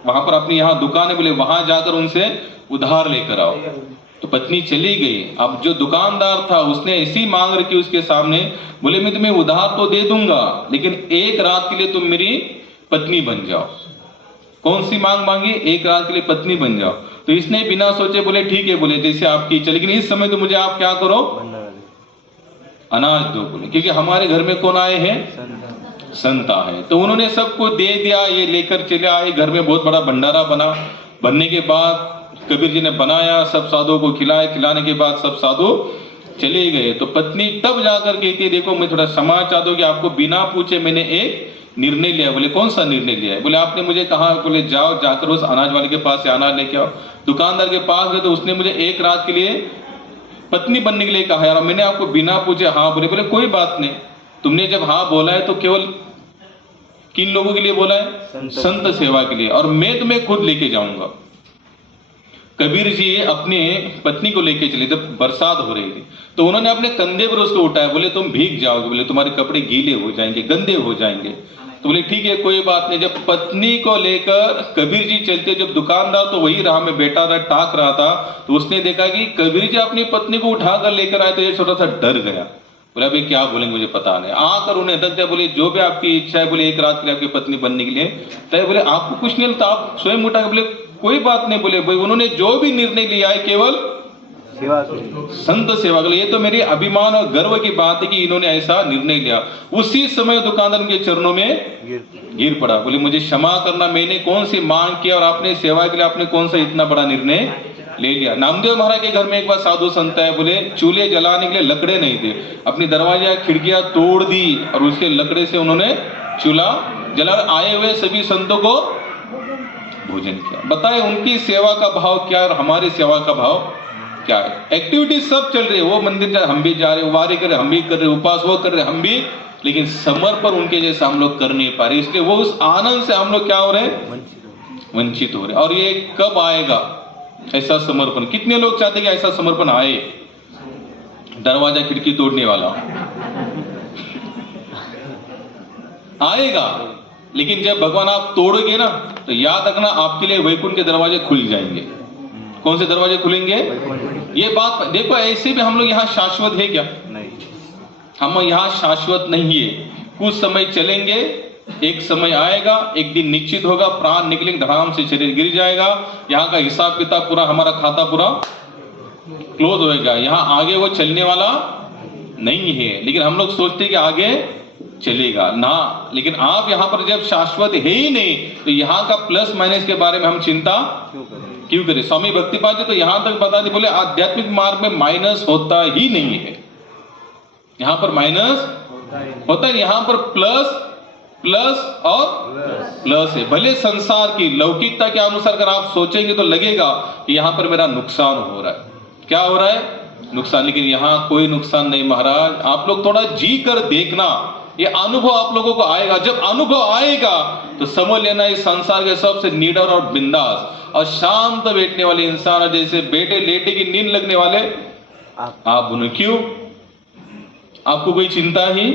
वहां पर अपनी यहाँ दुकान है, बोले वहां जाकर उनसे उधार लेकर आओ। तो पत्नी चली गई। अब जो दुकानदार था उसने ऐसी मांग रखी उसके सामने, बोले मैं तुम्हें उधार तो दे दूंगा, लेकिन एक रात के लिए तुम मेरी पत्नी बन जाओ। कौन सी मांग मांगी? एक रात के लिए पत्नी बन जाओ। तो इसने बिना सोचे बोले ठीक है, बोले जैसे आपकी इच्छा, लेकिन इस समय तो मुझे आप क्या करो? अनाज दो। बोले क्योंकि हमारे घर में कौन आए हैं? संत आए। तो उन्होंने सबको दे दिया, ये लेकर चले आए। घर में बहुत बड़ा भंडारा बना। बनने के बाद कबीर जी ने बनाया, सब साधुओं को खिलाया। खिलाने के बाद सब साधु चले गए। तो पत्नी तब जाकर कहती है, देखो मैं थोड़ा क्षमा चाहता हूं कि आपको बिना पूछे मैंने एक निर्णय लिया। बोले कौन सा निर्णय लिया है? बोले आपने मुझे कहा, बोले जाओ जाकर उस अनाज वाले के पास से अनाज लेके आओ। दुकानदार के पास गए तो उसने मुझे एक रात के लिए पत्नी बनने के लिए कहा यार, मैंने आपको बिना पूछे हाँ बोले। बोले कोई बात नहीं, तुमने जब हाँ बोला है तो केवल किन लोगों के लिए बोला है? संत सेवा के लिए, और मैं तुम्हें खुद लेके जाऊंगा। कबीर जी अपने पत्नी को लेके चले। जब बरसात हो रही थी तो उन्होंने अपने कंधे पर उसको उठाया। बोले तुम भीग जाओगे, बोले तुम्हारे कपड़े गीले हो जाएंगे, गंदे हो जाएंगे। तो बोले ठीक है कोई बात नहीं। जब पत्नी को लेकर कबीर जी चलते, जब दुकानदार तो वही राह में बैठा रहा, टाक रहा था, तो उसने देखा कि कबीर जी अपनी पत्नी को उठाकर लेकर आए। तो ये छोटा सा डर गया। बोला भाई क्या बोलेंगे मुझे पता नहीं। आकर उन्हें धक दिया। बोले जो भी आपकी इच्छा है, बोले एक रात के लिए आपकी पत्नी बनने के लिए तय। बोले आपको कुछ नहीं लगता, आप स्वयं उठा। बोले कोई बात नहीं। बोले भाई उन्होंने जो भी निर्णय लिया है केवल सेवा संत सेवा के लिए। ये तो मेरी अभिमान और गर्व की बात है कि इन्होंने ऐसा निर्णय लिया। उसी समय दुकानदार के चरणों में गिर पड़ा। बोले मुझे क्षमा करना, मैंने कौन सी मांग किया और आपने सेवा के लिए आपने कौन सा इतना बड़ा निर्णय ले लिया। नामदेव महाराज के घर में एक बार साधु संत है, बोले चूल्हे जलाने के लिए लकड़े नहीं थे, अपनी दरवाजा खिड़कियां तोड़ दी और उसके लकड़े से उन्होंने चूल्हा जला। आए हुए सभी संतों को भोजन किया। बताए उनकी सेवा का भाव क्या और हमारी सेवा का भाव क्या है। एक्टिविटीज सब चल रही है, वो मंदिर जा हम भी जा रहे, वारी कर रहे हम भी कर रहे, उपास वो कर रहे हम भी, लेकिन समर्पण उनके जैसा हम लोग कर नहीं पा रहे। इसलिए वो उस आनंद से हम लोग क्या हो रहे हैं? वंचित हो रहे। और ये कब आएगा ऐसा समर्पण? कितने लोग चाहते हैं कि ऐसा समर्पण आए? दरवाजा खिड़की तोड़ने वाला आएगा, लेकिन जब भगवान आप तोड़ोगे ना तो याद रखना आपके लिए वैकुंठ के दरवाजे खुल जाएंगे। कौन से दरवाजे खुलेंगे? ये बात देखो, ऐसे भी हम लोग यहाँ शाश्वत है क्या? नहीं, हम यहाँ शाश्वत नहीं है। कुछ समय चलेंगे, एक समय आएगा, एक दिन निश्चित होगा, प्राण निकलेंगे, धड़ाम से शरीर गिर जाएगा। यहाँ का हिसाब किताब पूरा, हमारा खाता पूरा क्लोज होएगा। यहाँ आगे वो चलने वाला नहीं है, लेकिन हम लोग सोचते हैं कि आगे चलेगा ना। लेकिन आप यहाँ पर जब शाश्वत है ही नहीं तो यहाँ का प्लस माइनस के बारे में हम चिंता क्यों करें? स्वामी भक्तिपाद जी तो यहाँ तक बता दे, बोले आध्यात्मिक मार्ग में माइनस होता ही नहीं है। यहाँ पर माइनस होता है, यहाँ पर प्लस प्लस और प्लस है। भले संसार की लौकिकता के अनुसार अगर आप सोचेंगे तो लगेगा कि यहाँ पर मेरा नुकसान हो रहा है। क्या हो रहा है? नुकसान। लेकिन यहाँ कोई नुकसान नहीं महाराज। आप लोग थोड़ा जी कर देखना, ये अनुभव आप लोगों को आएगा। जब अनुभव आएगा तो समझ लेना इस संसार के सबसे निडर और बिंदास और शांत बैठने वाले इंसान, जैसे बेटे लेटे की नींद लगने वाले आप बनो। क्यों? आपको कोई चिंता ही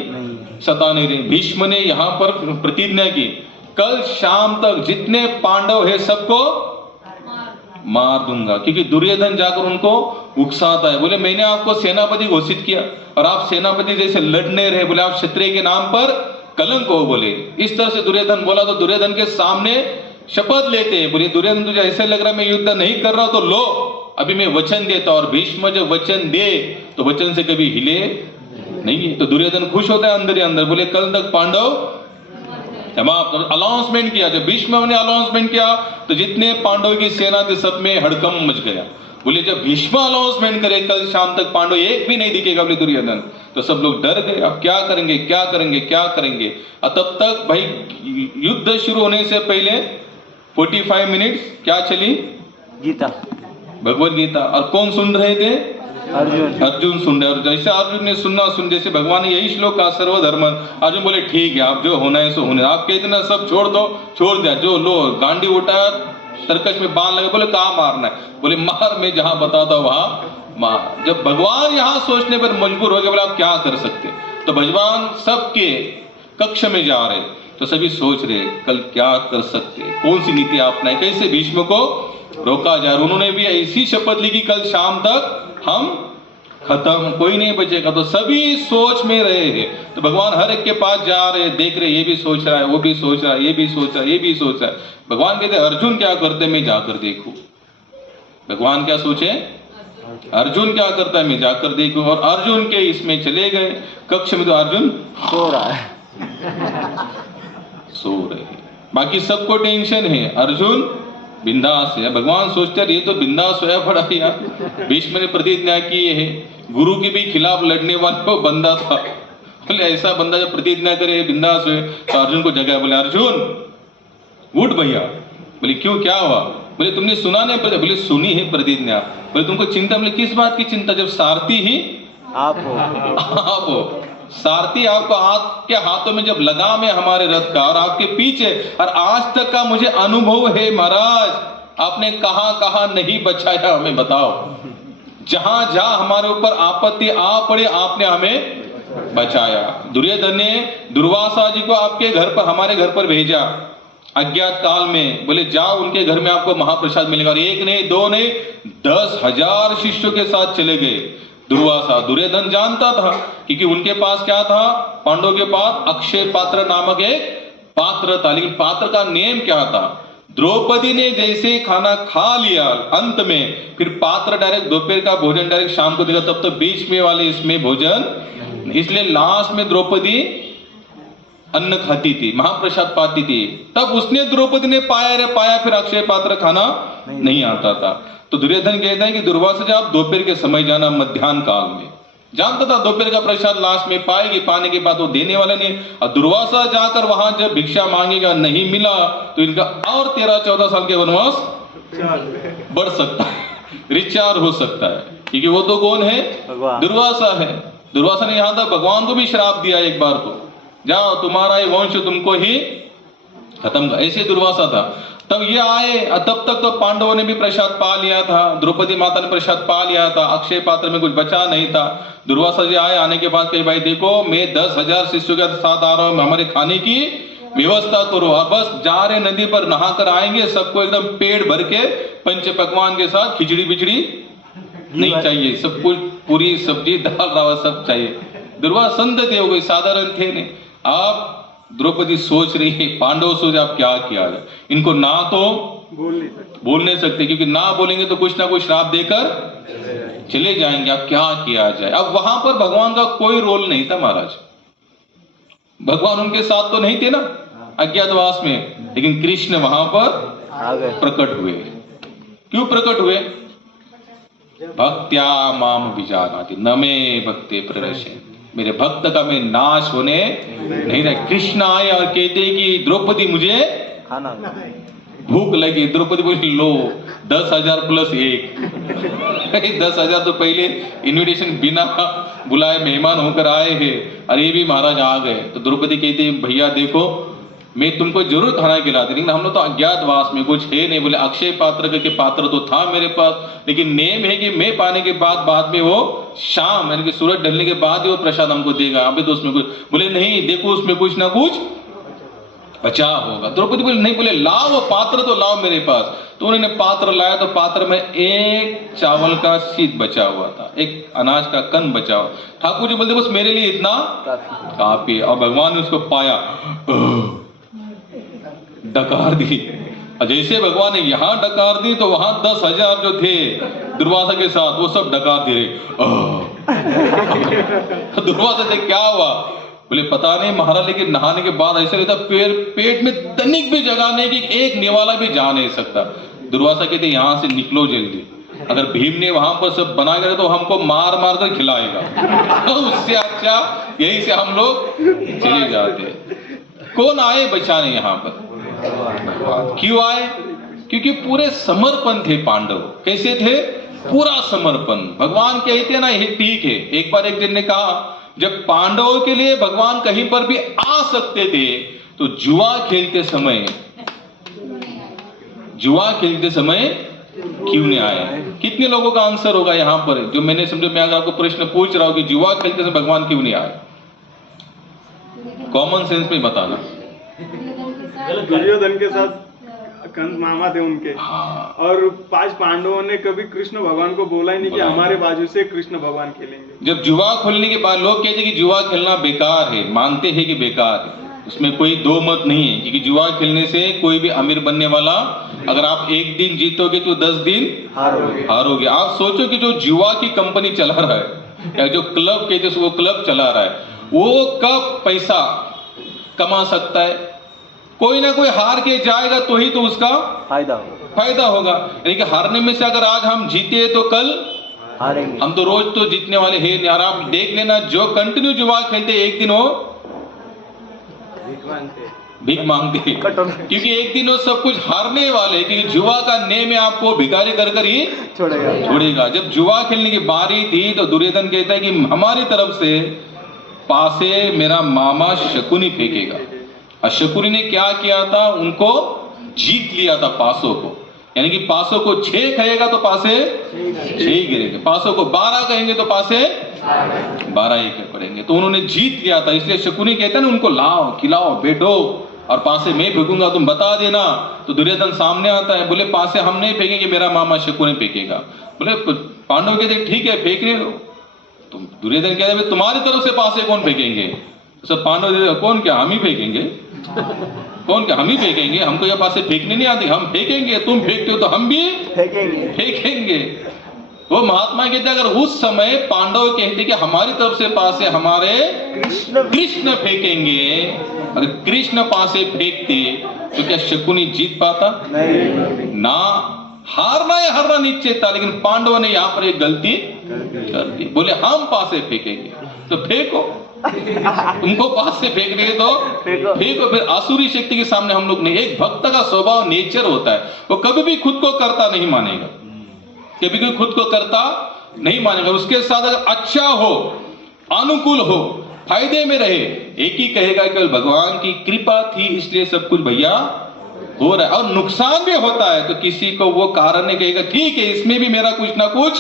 सता नहीं रही। भीष्म ने यहाँ पर प्रतिज्ञा की, कल शाम तक जितने पांडव है सबको मार दूंगा। क्योंकि दुर्योधन जाकर उनको उकसाता है, बोले मैंने आपको सेनापति घोषित किया और आप सेनापति जैसे लड़ने रहे, बोले आप क्षत्रिय के नाम पर कलंक हो। बोले इस तरह से दुर्योधन बोला तो दुर्योधन के सामने शपथ लेते हैं, बोले दुर्योधन तुझे ऐसे लग रहा है मैं युद्ध नहीं कर रहा हूं, तो लो अभी मैं वचन देता। और भीष्म जब वचन दे तो वचन से कभी हिले नहीं है। तो दुर्योधन खुश होता है अंदर ही अंदर, बोले कल तक पांडव अनाउंसमेंट किया। जब भीष्म ने अनाउंसमेंट किया तो जितने पांडवों की सेना थी सब में हड़कंप मच गया। बोले जब भीष्म अनाउंसमेंट करे कल शाम तक पांडव एक भी नहीं दिखेगा, बोले दुर्योधन, तो सब लोग डर गए, अब क्या करेंगे क्या करेंगे क्या करेंगे। और तब तक भाई युद्ध शुरू होने से पहले 45 मिनट्स क्या चली गीता, भगवत गीता। और कौन सुन रहे थे? अर्जुन। अर्जुन सुन रहे। और जैसे अर्जुन ने सुन जैसे भगवान ने यही श्लोक कहा सर्वधर्म, अर्जुन बोले ठीक है आप जो होना है सो होने, आप कहते ना सब छोड़ दो, छोड़ दिया। जो लो गांडी उठा तरकश में बांध लगे, बोले कहाँ मारना है, बोले मार, मैं जहां बताता वहां मार। जब भगवान यहाँ सोचने पर मजबूर हो गए, बोले आप क्या कर सकते। तो भगवान सबके कक्ष में जा रहे तो सभी सोच रहे कल क्या कर सकते, कौन सी नीति अपनाए, कैसे भीष्म को रोका जाए। उन्होंने भी ऐसी शपथ ली कि कल शाम तक हम खत्म, कोई नहीं बचेगा। तो सभी सोच में रहे हैं। तो भगवान हर एक के पास जा रहे, देख रहे, ये भी सोच रहा है, वो भी सोच रहा है, ये भी सोच रहा है, ये भी सोच रहा है। भगवान कहते अर्जुन क्या करते मैं जाकर देखूं। भगवान क्या सोचे, अर्जुन क्या करता है मैं जाकर देखूं। और अर्जुन के इसमें चले गए कक्ष में, तो अर्जुन सो रहा है। सो रहे हैं। बाकी सबको टेंशन है, अर्जुन बिंदास है। भगवान सोचते हैं ये तो बिंदास होया पड़ा यार, भीष्म ने प्रतिज्ञा की है, गुरु के भी खिलाफ लड़ने वाला वो बंदा था। बोले ऐसा बंदा जब प्रतिज्ञा करे बिंदास हुए, तो अर्जुन को जगाया, बोले अर्जुन उठ भैया। बोले क्यों क्या हुआ, बोले तुमने सुना नहीं, बोले सुनी है प्रतिज्ञा। बोले तुमको चिंता, बोले किस बात की चिंता, जब सारथी ही आप हो। आप हो, सारथी आपको आपके हाथों में जब लगाम है हमारे रथ का और आपके पीछे, और आज तक का मुझे अनुभव है महाराज, आपने कहां कहां नहीं बचाया हमें बताओ। जहां जहां हमारे ऊपर आपत्ति आ पड़े आपने हमें बचाया। दुर्योधन ने दुर्वासा जी को आपके घर पर, हमारे घर पर भेजा अज्ञात काल में, बोले जाओ उनके घर में आपको महाप्रसाद मिलेगा। और एक नहीं दो नहीं 10,000 शिष्यों के साथ चले गए दुर्वासा। दुर्योधन जानता था क्योंकि उनके पास क्या था, पांडवों के पास अक्षय पात्र नामक एक पात्र था। लेकिन पात्र का नेम क्या था, द्रौपदी ने जैसे खाना खा लिया अंत में, फिर पात्र डायरेक्ट दोपहर का भोजन डायरेक्ट शाम को देगा, तब तो बीच में वाले इसमें भोजन, इसलिए लास्ट में द्रौपदी अन्न खाती थी, महाप्रसाद पाती थी। तब उसने द्रौपदी ने पाया रे पाया, फिर अक्षय पात्र खाना नहीं आता था। तो दुर्योधन कहता है कि दुर्वासा जब आप दोपहर के समय जाना, मध्याह्न काल में, जानता था दोपहर का प्रसाद लास्ट में पाएगी, पाने के बाद वो देने वाला नहीं। और दुर्वासा जाकर वहां जब भिक्षा मांगेगा नहीं मिला तो इनका और 13-14 साल के वनवास बढ़ सकता है, रिचार हो सकता है। क्योंकि वो तो कौन है, दुर्वासा है। दुर्वासा ने यहां तक भगवान को भी श्राप दिया एक बार, तो जाओ तुम्हारा ये वंश तुमको ही खत्म, ऐसे दुर्वासा था। तब ये आए, तब तक तो पांडवों ने भी प्रसाद पा लिया था, द्रौपदी माता ने प्रसाद पा लिया था, अक्षय पात्र में कुछ बचा नहीं था। दुर्वासा जी आए, आने के बाद कहे भाई देखो मैं 10,000 शिष्यों के साथ आ रहा हूं, हमारे खाने की व्यवस्था करो। और बस जा रहे नदी पर नहा कर आएंगे, सबको एकदम पेट भर के पंच पकवान के साथ, खिचड़ी बिचड़ी नहीं चाहिए, सब कुछ पूरी सब्जी दाल रावत सब चाहिए। दुर्वासा संत थे, वो कोई साधारण थे नहीं। आप द्रौपदी सोच रही है, पांडव सोच आप क्या किया जाए, इनको ना तो बोल नहीं सकते क्योंकि ना बोलेंगे तो कुछ ना कुछ श्राप देकर चले जाएंगे, अब क्या किया जाए। अब वहां पर भगवान का कोई रोल नहीं था महाराज, भगवान उनके साथ तो नहीं थे ना अज्ञातवास में, लेकिन कृष्ण वहां पर प्रकट हुए। क्यों प्रकट हुए, भक्त्या माम विजानाति न मे भक्ते प्रदर्शन, मेरे भक्त का मैं नाश होने नहीं रहा। कृष्ण आए और कहते कि द्रौपदी मुझे खाना भूख लगी। द्रौपदी बोली लो 10,000 प्लस 1 10,000 तो पहले इनविटेशन बिना बुलाए मेहमान होकर आए हैं, और ये भी महाराज आ गए। तो द्रौपदी कहती भैया देखो मैं तुमको जरूर खाना खिलाती, लेकिन हम लोग तो अज्ञातवास में कुछ है नहीं। बोले अक्षय पात्र के पात्र तो था मेरे पास, लेकिन नेम है कि मैं पाने के बाद में वो शाम यानी कि सूरज ढलने के बाद ही वो प्रसाद हमको देगा, अभी तो उसमें कुछ। बोले नहीं देखो उसमें कुछ ना कुछ बचा होगा। द्रौपदी बोले नहीं, बोले लाओ वो पात्र तो लाओ मेरे पास। तो उन्होंने पात्र लाया तो पात्र में एक चावल का शीत बचा हुआ था, एक अनाज का कण बचा हुआ। ठाकुर जी बोलते बस मेरे लिए इतना काफी। और भगवान ने उसको पाया, डकार दी। और जैसे भगवान ने यहाँ डकार दी तो वहां 10,000 जो थे दुर्वासा के साथ वो सब डकार दे रहे। दुर्वासा से क्या हुआ? बोले पता नहीं महाराज, लेकिन नहाने के बाद ऐसा रहता पेट में तनिक भी जगह नहीं कि एक निवाला भी जा नहीं सकता। दुर्वासा कहते यहाँ से निकलो जल्दी, अगर भीम ने वहां पर सब बना कर तो हमको मार मार कर खिलाएगा। तो उससे अच्छा यही से हम लोग चले जाते। कौन आए बचाने यहाँ पर? क्यों आए? क्योंकि पूरे समर्पण थे पांडव। कैसे थे? पूरा समर्पण। भगवान कहते ना ये ठीक है। एक बार एक जन ने कहा जब पांडवों के लिए भगवान कहीं पर भी आ सकते थे तो जुआ खेलते समय क्यों नहीं आए? कितने लोगों का आंसर होगा यहाँ पर जो मैंने समझो, मैं अगर आपको प्रश्न पूछ रहा हूं कि जुआ खेलते समय भगवान क्यों नहीं आए? कॉमन सेंस में बताना। दुर्योधन के साथ कंस मामा थे उनके, हाँ। और 5 पांडवों ने कभी कृष्ण भगवान को बोला ही नहीं कि हमारे बाजू से कृष्ण भगवान खेलेंगे। जब जुआ खोलने के बाद लोग कहते कि जुआ खेलना बेकार है, मानते हैं कि बेकार है, उसमें कोई दो मत नहीं है, क्योंकि जुआ खेलने से कोई भी अमीर बनने वाला, अगर आप एक दिन जीतोगे तो 10 दिन हारोगे। आप सोचो कि जो जुआ की कंपनी चला रहा है या जो क्लब कहते हैं वो क्लब चला रहा है, वो कब पैसा कमा सकता है? कोई ना कोई हार के जाएगा तो ही तो उसका फायदा होगा। यानी कि हारने में से अगर आज हम जीते तो कल हारेंगे। हम तो रोज तो जीतने वाले हैं यार। आप देख लेना जो कंटिन्यू जुआ खेलते एक दिन वो भीख मांगते, क्योंकि एक दिन वो सब कुछ हारने वाले, क्योंकि जुआ का नेम है आपको भिखारी कर ही छोड़ेगा। जब जुआ खेलने की बारी थी तो दुर्योधन कहता है कि हमारी तरफ से पासे मेरा मामा शकुनी फेंकेगा। और शकुनी ने क्या किया था? उनको जीत लिया था पासों को। यानी कि पासों को 6 कहेगा तो पासे 6 ही गिरेंगे, पासों को 12 कहेंगे तो पासे 12 ही पड़ेंगे। तो उन्होंने जीत लिया था, इसलिए शकुनी कहता है ना उनको लाओ खिलाओ बैठो और पासे मैं फेंकूंगा, तुम बता देना। तो दुर्योधन सामने आता है, बोले पासे हम नहीं फेंकेंगे, मेरा मामा शकुनी फेंकेगा। बोले पांडव कहते ठीक है फेंकने दो। तुम दुर्योधन कहते हैं तुम्हारी तरफ से पासे कौन फेंकेंगे? सब पांडव कौन क्या हम ही फेंकेंगे? कौन क्या हम ही फेंकेंगे? हमको ये पासे फेंकने नहीं आती, हम फेंकेंगे। तुम फेंकते हो तो हम भी फेंकेंगे। वो महात्मा कहते अगर उस समय पांडव कहते कि हमारी तरफ से पासे हमारे कृष्ण फेंकेंगे, अगर कृष्ण पासे फेंकते तो क्या शकुनी जीत पाता? नहीं। ना हारना निश्चित था, लेकिन पांडवों ने यहाँ पर एक गलती कर दी। बोले हम पासे फेंकेंगे तो फेंको, तुमको पास से फेंकने तो फेंको। फिर आसुरी शक्ति के सामने हम लोग नहीं। एक भक्त का स्वभाव नेचर होता है, वो कभी भी खुद को करता नहीं मानेगा, कभी भी खुद को करता नहीं मानेगा। उसके साथ अगर अच्छा हो, अनुकूल हो, फायदे में रहे, एक ही कहेगा कि भगवान की कृपा थी इसलिए सब कुछ भैया हो रहा है। और नुकसान भी होता है तो किसी को वो कारण नहीं कहेगा ठीक है इसमें भी मेरा कुछ ना कुछ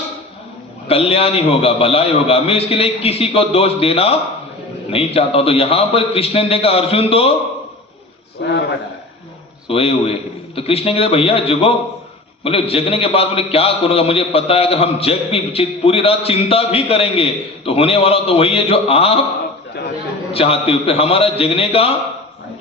कल्याण ही होगा, भलाई होगा, मैं इसके लिए किसी को दोष देना नहीं चाहता। तो यहां पर कृष्ण ने देखा अर्जुन तो सोए हुए, तो कृष्ण कहते भैया जगो। बोले जगने के बाद बोले क्या करूंगा? मुझे पता है अगर हम जग भी पूरी रात चिंता भी करेंगे तो होने वाला तो वही है जो आप चाहते हो। फिर हमारा जगने का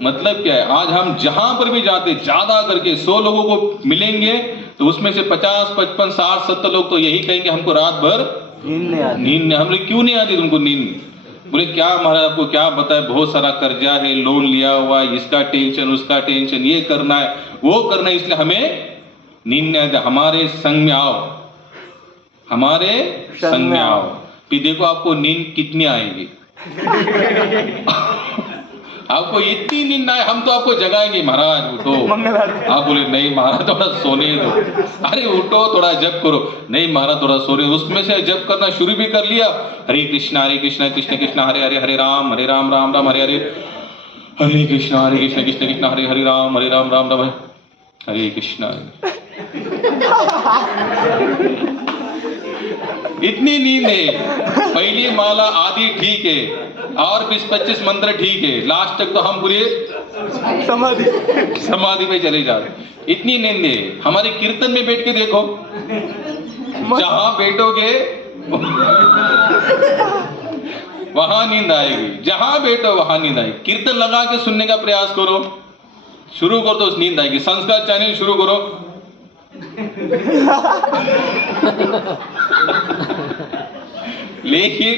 मतलब क्या है? आज हम जहां पर भी जाते ज्यादा करके 100 लोगों को मिलेंगे तो उसमें से 50, 55, 60, 70 लोग तो यही कहेंगे हमको रात भर नींद नहीं। हमने क्यों नहीं आती तुमको नींद? बोले क्या महाराज आपको क्या बताए, बहुत सारा कर्जा है, लोन लिया हुआ है, इसका टेंशन उसका टेंशन, ये करना है वो करना है, इसलिए हमें नींद नहीं आती। हमारे संग में आओ, हमारे संग में आओ, फिर देखो आपको नींद कितनी आएगी। आपको इतनी नींद आए हम तो आपको जगाएंगे महाराज उठो। आप बोले नहीं महाराज थोड़ा सोने दो। अरे उठो थोड़ा जप करो। नहीं महाराज थोड़ा सोने। उसमें से जप करना शुरू भी कर लिया, हरे कृष्ण कृष्ण कृष्ण हरे हरे, हरे राम राम राम हरे हरे, हरे कृष्ण कृष्ण कृष्ण हरे हरे राम राम राम हरे कृष्ण। इतनी नींद है। पहली माला आधी ठीक है, और 20-25 मंत्र ठीक है, लास्ट तक तो हम पूरे समाधि में चले जा रहे। इतनी नींद है। हमारे कीर्तन में बैठ के देखो, जहां बैठोगे वहां नींद आएगी, जहां बैठो वहां नींद आएगी। कीर्तन लगा के सुनने का प्रयास करो, शुरू करो तो नींद आएगी। संस्कार चैनल शुरू करो, लेकिन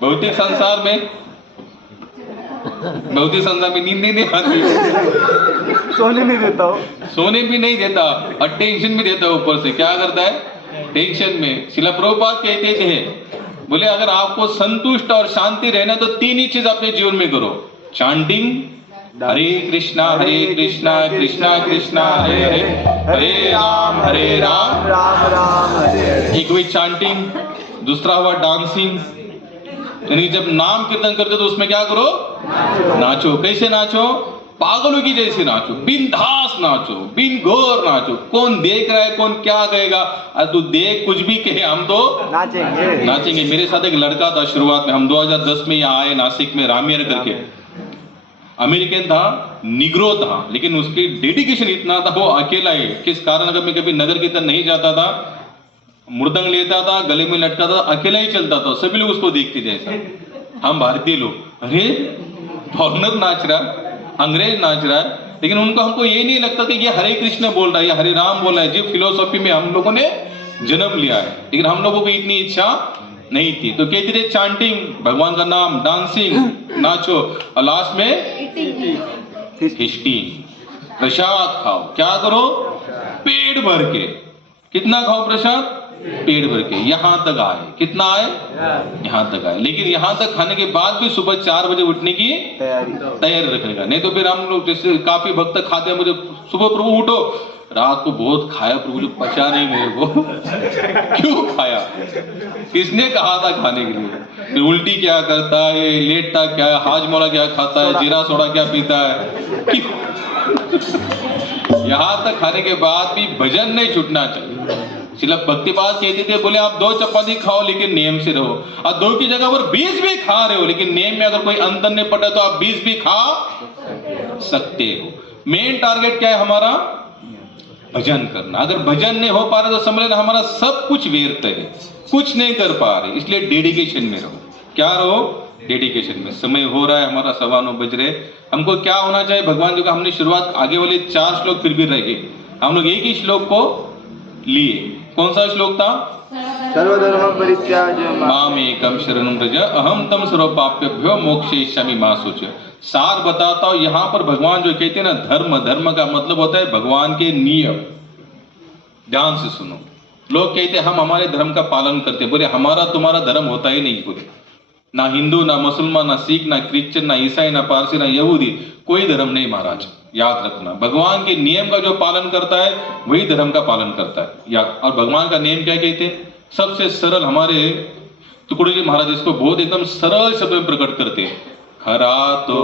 भौतिक संसार में नींद नहीं आती, सोने नहीं देता हो। सोने भी नहीं देता और टेंशन भी देता है। ऊपर से क्या करता है, टेंशन में। शिला प्रभुपाद कहते थे, बोले अगर आपको संतुष्ट और शांति रहना तो 3 ही चीज अपने जीवन में करो, चांटिंग हरे कृष्णा कृष्णा कृष्णा हरे हरे, हरे राम राम राम हरे हरे। एक हुई चांटिंग, दूसरा हुआ डांसिंग। यानी जब नाम कीर्तन करते तो उसमें क्या करो, नाचो। कैसे नाचो, पागलों की जैसे नाचो, बिंदास नाचो, बिन गौर नाचो। कौन देख रहा है, कौन क्या कहेगा, तू देख कुछ भी कहे, हम तो नाचेंगे। मेरे साथ एक लड़का था शुरुआत में, हम 2010 में यहाँ आए नासिक में, रामियर करके, अमेरिकन था, निग्रो था, लेकिन उसकी डेडिकेशन इतना था, वो अकेला ही। किस कारण, अगर मैं कभी नगर कीर्तन नहीं जाता था, मृदंग लेता था, गले में लटका था, अकेला ही चलता था, सभी लोग उसको देखते जैसा। हम भारतीय लोग, अरे फॉरनर नाच रहा, अंग्रेज नाच रहा है, लेकिन उनको, हमको ये नहीं लगता था कि ये हरे कृष्ण बोल रहा है, ये हरे राम बोल रहा है। जो फिलोसॉफी में हम लोगों ने जन्म लिया है, लेकिन हम लोगों को इतनी इच्छा नहीं थी। तो कहते थे चांटिंग, भगवान का नाम, डांसिंग, नाचो, और लास्ट में हिस्टिंग, प्रसाद खाओ। क्या करो, पेट भर के। कितना खाओ प्रसाद, पेट भर के। यहां तक आए, कितना आए, यहां तक आए। लेकिन यहां तक खाने के बाद भी सुबह 4 बजे उठने की तैयारी रखेगा, नहीं तो फिर हम लोग जैसे काफी भक्त खाते हैं, मुझे सुबह प्रभु उठो, रात को बहुत खाया प्रभु, जो पचा नहीं मेरे को। क्यों खाया, किसने कहा था खाने के लिए, फिर उल्टी क्या करता है, लेटता क्या है, हाजमोला क्या खाता है, जीरा सोडा क्या पीता है। यहां तक खाने के बाद भी भजन नहीं छूटना चाहिए। शिला भक्तिपाद कहते थे, बोले आप 2 चपाती खाओ लेकिन नियम से रहो, और 2 की जगह पर 20 भी खा रहे हो, लेकिन नियम में अगर कोई अंतर नहीं पड़ा तो आप 20 भी खा सकते हो। मेन टारगेट क्या है हमारा, भजन करना। अगर भजन नहीं हो पा रहा तो समझ लेना हमारा सब कुछ व्यर्थ है, कुछ नहीं कर पा रहे। इसलिए डेडिकेशन में रहो। क्या रहो, डेडिकेशन में। समय हो रहा है हमारा, 9:15 बज रहे। हमको क्या होना चाहिए, भगवान जी का हमने शुरुआत, आगे वाले 4 श्लोक फिर भी रहे, हम लोग एक ही श्लोक को लिए। कौन सा श्लोक था, सर्वधर्म परित्याज्य माम एकम शरणं व्रज अहम तम सर्व पापेभ्यो मोक्षयिष्यामि मा शुच। सार बताता हूं, यहां पर भगवान जो कहते हैं ना, धर्म का मतलब होता है भगवान के नियम। ध्यान से सुनो, लोग कहते हैं हम हमारे धर्म का पालन करते हैं, बोले हमारा तुम्हारा धर्म होता ही नहीं। बोले ना हिंदू, ना मुसलमान, ना सिख, ना क्रिश्चियन, ना ईसाई, ना पारसी, ना यहूदी, कोई धर्म नहीं महाराज। याद रखना, भगवान के नियम का जो पालन करता है वही धर्म का पालन करता है। याद, और भगवान का नियम क्या कहते हैं, सबसे सरल, हमारे टुकड़े जी महाराज इसको बहुत एकदम सरल शब्द में प्रकट करते हैं। खरा तो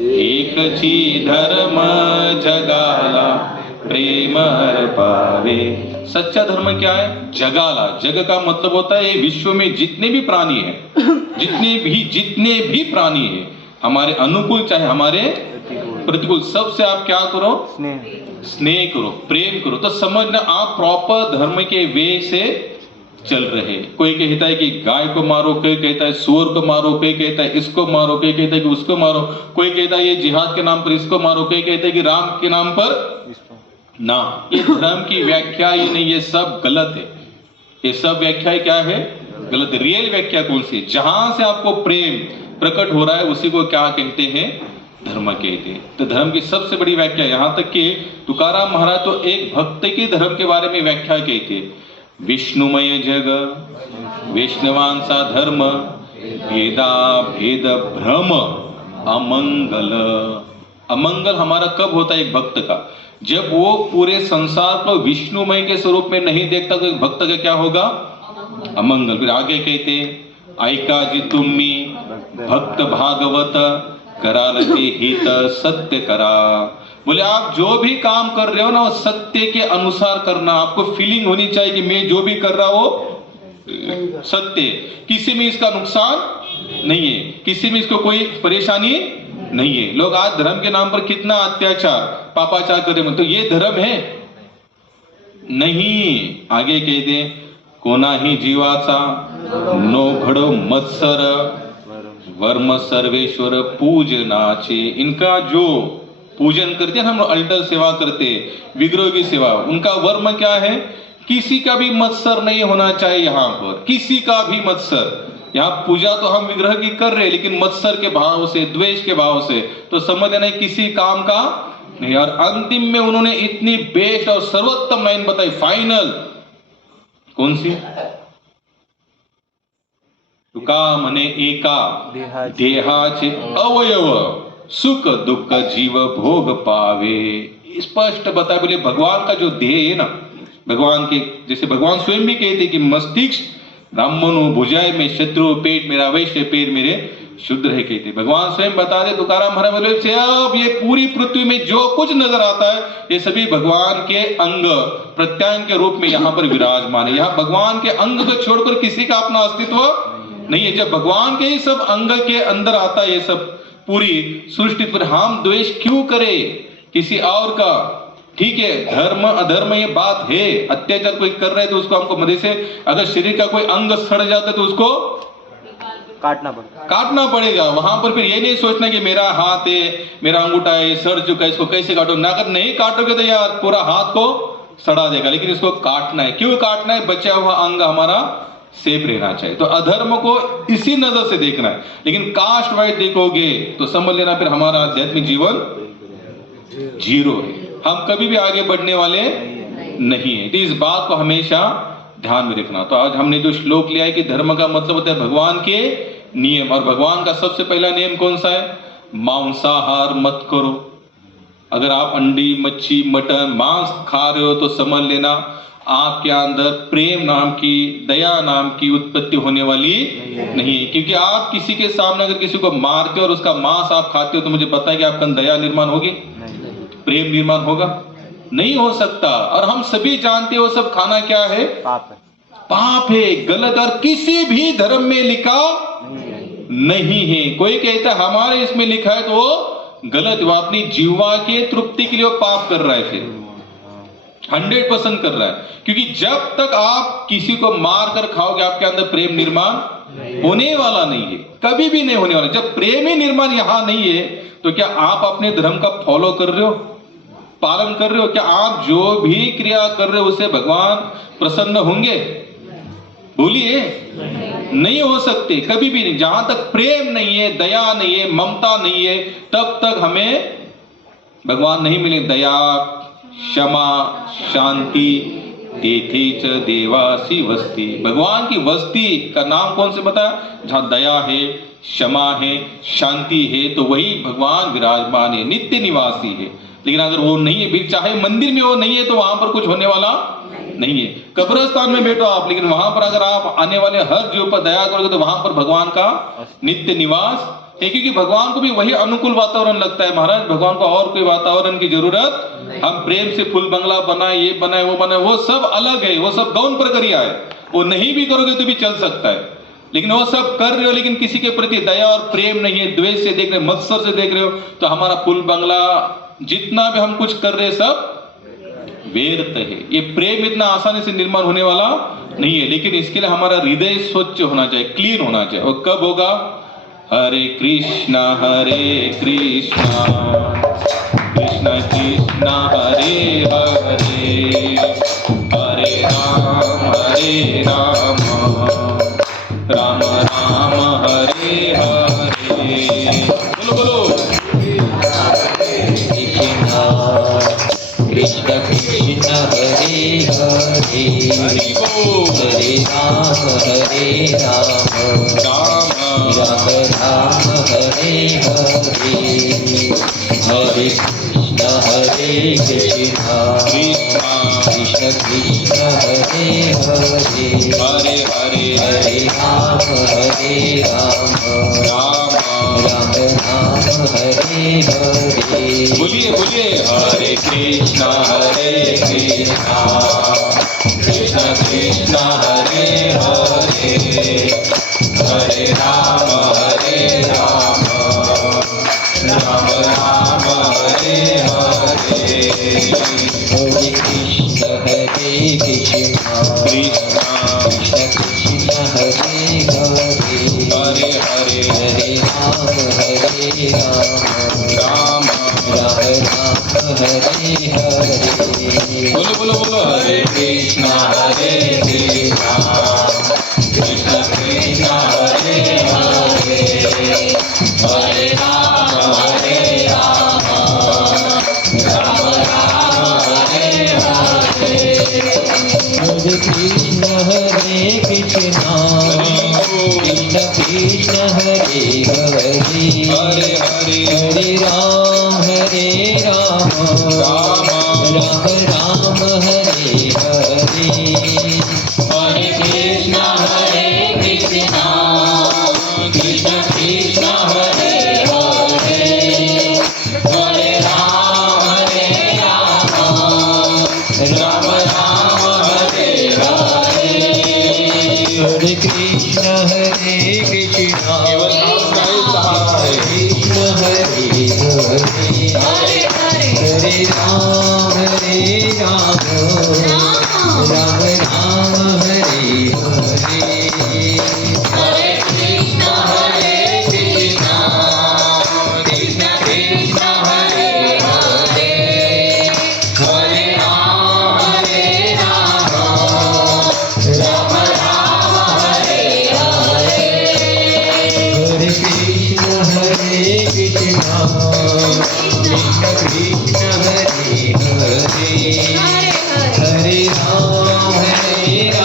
एक जी धर्म जगाला प्रेम हर पावे। सच्चा धर्म क्या है, जगाला। जग का मतलब होता है विश्व में जितने भी प्राणी हैं, जितने भी प्राणी हैं, हमारे अनुकूल चाहे हमारे प्रतिकूल, सबसे आप क्या करो, स्नेह करो, प्रेम करो। तो समझना आप प्रॉपर धर्म के वे से चल रहे। कोई कहता है कि गाय को मारो, कोई कहता है सुअर को मारो, कोई कहता है इसको मारो, कोई कहता है कि उसको मारो, कोई कहता है ये जिहाद के नाम पर इसको मारो, कोई कहता है कि राम के नाम पर ना। ये धर्म की व्याख्या ही नहीं, ये सब गलत है। ये सब व्याख्या क्या है, गलत। रियल व्याख्या कौन सी, जहां से आपको प्रेम प्रकट हो रहा है उसी को क्या कहते हैं, धर्म कहते हैं। तो धर्म की सबसे बड़ी व्याख्या, यहां तक कि तुकाराम महाराज तो एक भक्त के धर्म के बारे में व्याख्या कहते हैं, विष्णुमय जग वैष्णवांसा धर्म भेदा भेद भ्रम अमंगल। अमंगल हमारा कब होता है एक भक्त का, जब वो पूरे संसार को विष्णुमय के स्वरूप में नहीं देखता, तो एक भक्त का क्या होगा, अमंगल। फिर आगे कहते ऐका जी तुम्ही भक्त भागवत करालते हित सत्य करा। बोले आप जो भी काम कर रहे हो ना, वो सत्य के अनुसार करना। आपको फीलिंग होनी चाहिए कि मैं जो भी कर रहा हूं सत्य, किसी में इसका नुकसान नहीं है, किसी में इसको कोई परेशानी नहीं है। लोग आज धर्म के नाम पर कितना अत्याचार पापाचार करते हैं, तो ये धर्म है नहीं। आगे कहते हैं कोणाही जीवाचा नो घडो मत्सर वर्म सर्वेश्वर पूजनाचे। इनका जो पूजन करते हैं, हम अल्टर सेवा करते हैं, विग्रह की सेवा, उनका वर्म क्या है? किसी का भी मत्सर नहीं होना चाहिए। यहाँ पर किसी का भी मत्सर, यहाँ पूजा तो हम विग्रह की कर रहे हैं, लेकिन मत्सर के भाव से, द्वेष के भाव से, तो समझ लेना किसी काम का नहीं। और अंतिम में उन्होंने इतनी बेस्ट और सर्वोत्तम लाइन बताई, फाइनल कौन सी? तुका मने एका देहाचे अवयव सुख दुख जीव भोग पावे। स्पष्ट बता, बोले भगवान का जो देह है ना, भगवान के, जैसे भगवान स्वयं भी कहते कि मस्तिष्क ब्राह्मणों भुजाए में शत्रु, पेट मेरा वैश्य, पैर मेरे शुद्र है कहते। भगवान स्वयं बता दे, तुकाराम महाराज बोले से अब ये पूरी पृथ्वी में जो कुछ नजर आता है ये सभी भगवान के अंग प्रत्यांग के रूप में यहाँ पर विराजमान है। यहाँ भगवान के अंग को छोड़कर किसी का अपना अस्तित्व नहीं है। जब भगवान के ही सब अंग के अंदर आता है ये सब पूरी सृष्टि पर, हम द्वेष क्यों करें किसी और का? ठीक है, धर्म अधर्म ये बात है, अत्याचार कोई कर रहे है तो उसको हमको मदद से, अगर शरीर का कोई अंग सड़ जाता है तो उसको काटना पड़ेगा। वहां पर फिर ये नहीं सोचना कि मेरा हाथ है, मेरा अंगूठा है, सड़ चुका है, इसको कैसे काटो ना। अगर नहीं काटोगे तो यार पूरा हाथ को सड़ा देगा, लेकिन इसको काटना है। क्यों काटना है? बचा हुआ अंग हमारा सेफ रहना चाहिए। तो अधर्म को इसी नजर से देखना है। लेकिन कास्ट वाइज देखोगे तो समझ लेना फिर हमारा आध्यात्मिक जीवन जीरो है, हम कभी भी आगे बढ़ने वाले नहीं है। तो इस बात को हमेशा ध्यान में रखना। तो आज हमने जो श्लोक लिया है कि धर्म का मतलब होता है भगवान के नियम, और भगवान का सबसे पहला नियम कौन सा है? मांसाहार मत करो। अगर आप अंडी, मच्छी, मटन, मांस खा रहे हो तो समझ लेना आपके अंदर प्रेम नाम की, दया नाम की उत्पत्ति होने वाली नहीं है। क्योंकि आप किसी के सामने अगर किसी को मार के और उसका मांस आप खाते हो तो मुझे पता है कि आपका दया निर्माण होगी, प्रेम निर्माण होगा? नहीं हो सकता। और हम सभी जानते हो सब खाना क्या है? पाप है, गलत, और किसी भी धर्म में लिखा नहीं है। कोई कहता है हमारे इसमें लिखा है तो वो गलत, वो अपनी जीवा के तृप्ति के लिए वो पाप कर रहा है, फिर 100% कर रहा है। क्योंकि जब तक आप किसी को मार कर खाओगे आपके अंदर प्रेम निर्माण होने वाला नहीं है, कभी भी नहीं होने वाला। जब प्रेम ही निर्माण यहां नहीं है तो क्या आप अपने धर्म का फॉलो कर रहे हो, पालन कर रहे हो? क्या आप जो भी क्रिया कर रहे हो उससे भगवान प्रसन्न होंगे? बोलिए, नहीं हो सकते कभी भी नहीं। जहां तक प्रेम नहीं है, दया नहीं है, ममता नहीं है, तब तक हमें भगवान नहीं मिले। दया, क्षमा, शांति, तेथे च देवासी वस्ती। भगवान की वस्ती का नाम कौन से बताया? जहां दया है, क्षमा है, शांति है, तो वही भगवान विराजमान है, नित्य निवासी है। लेकिन अगर वो नहीं है, चाहे मंदिर में वो नहीं है, तो वहां पर कुछ होने वाला नहीं है। कब्रिस्तान में बैठो आप, लेकिन वहां पर अगर आप आने वाले हर जीव पर दया करोगे तो वहां पर भगवान का नित्य निवास है। क्योंकि भगवान को भी वही अनुकूल वातावरण लगता है। महाराज, भगवान को और कोई वातावरण की जरूरत, हम प्रेम से फुल बंगला बनाए, ये बनाए, वो बनाए, वो सब अलग है, वो सब गौण प्रक्रिया है। वो नहीं भी करोगे तो भी चल सकता है, लेकिन वो सब कर रहे हो, लेकिन किसी के प्रति दया और प्रेम नहीं है, द्वेष से देख रहे हो, मत्सर से देख रहे हो, तो हमारा फुल बंगला जितना भी हम कुछ कर रहे हैं सब व्यर्थ है। ये प्रेम इतना आसानी से निर्माण होने वाला नहीं है। लेकिन इसके लिए हमारा हृदय स्वच्छ होना चाहिए, क्लीन होना चाहिए। और कब होगा? हरे कृष्णा कृष्ण कृष्ण हरे हरे, हरे राम राम राम हरे हरे। बोलो बोलो। कृष्ण कृष्ण हरे हरे, हरे राम राम राम हरे हरे, हरे कृष्ण कृष्ण कृष्ण हरे हरे, हरे हरे हरे राम राम राम हरे हरे। बोलिए बोलिए। हरे कृष्णा कृष्ण कृष्ण हरे हरे, हरे राम कृष्ण कृष्ण कृष्ण हरे हरे हरे हरे हरे राम राम राम राम हरे हरे बोलो बोलो बोलो हरे कृष्ण कृष्ण कृष्ण हरे हरे हरे राम राम राम हरे हरे हरे कृष्ण कृष्ण कृष्ण हरे हरे हरे हरे हरे राम राम राम राम हरे हरे हरे कृष्ण कृष्ण कृष्ण कृष्ण हरे हरे हरे राम राम राम हरे हरे हरे कृष्ण कृष्ण केवल नाम का ही सहारा है कृष्ण हरे हरे हरे राम राम राम हरे हरे हरे कृष्ण कृष्ण कृष्ण कृष्ण हरे हरे हरे राम राम राम हरे हरे हरे कृष्ण कृष्ण कृष्ण कृष्ण हरे हरे हरे राम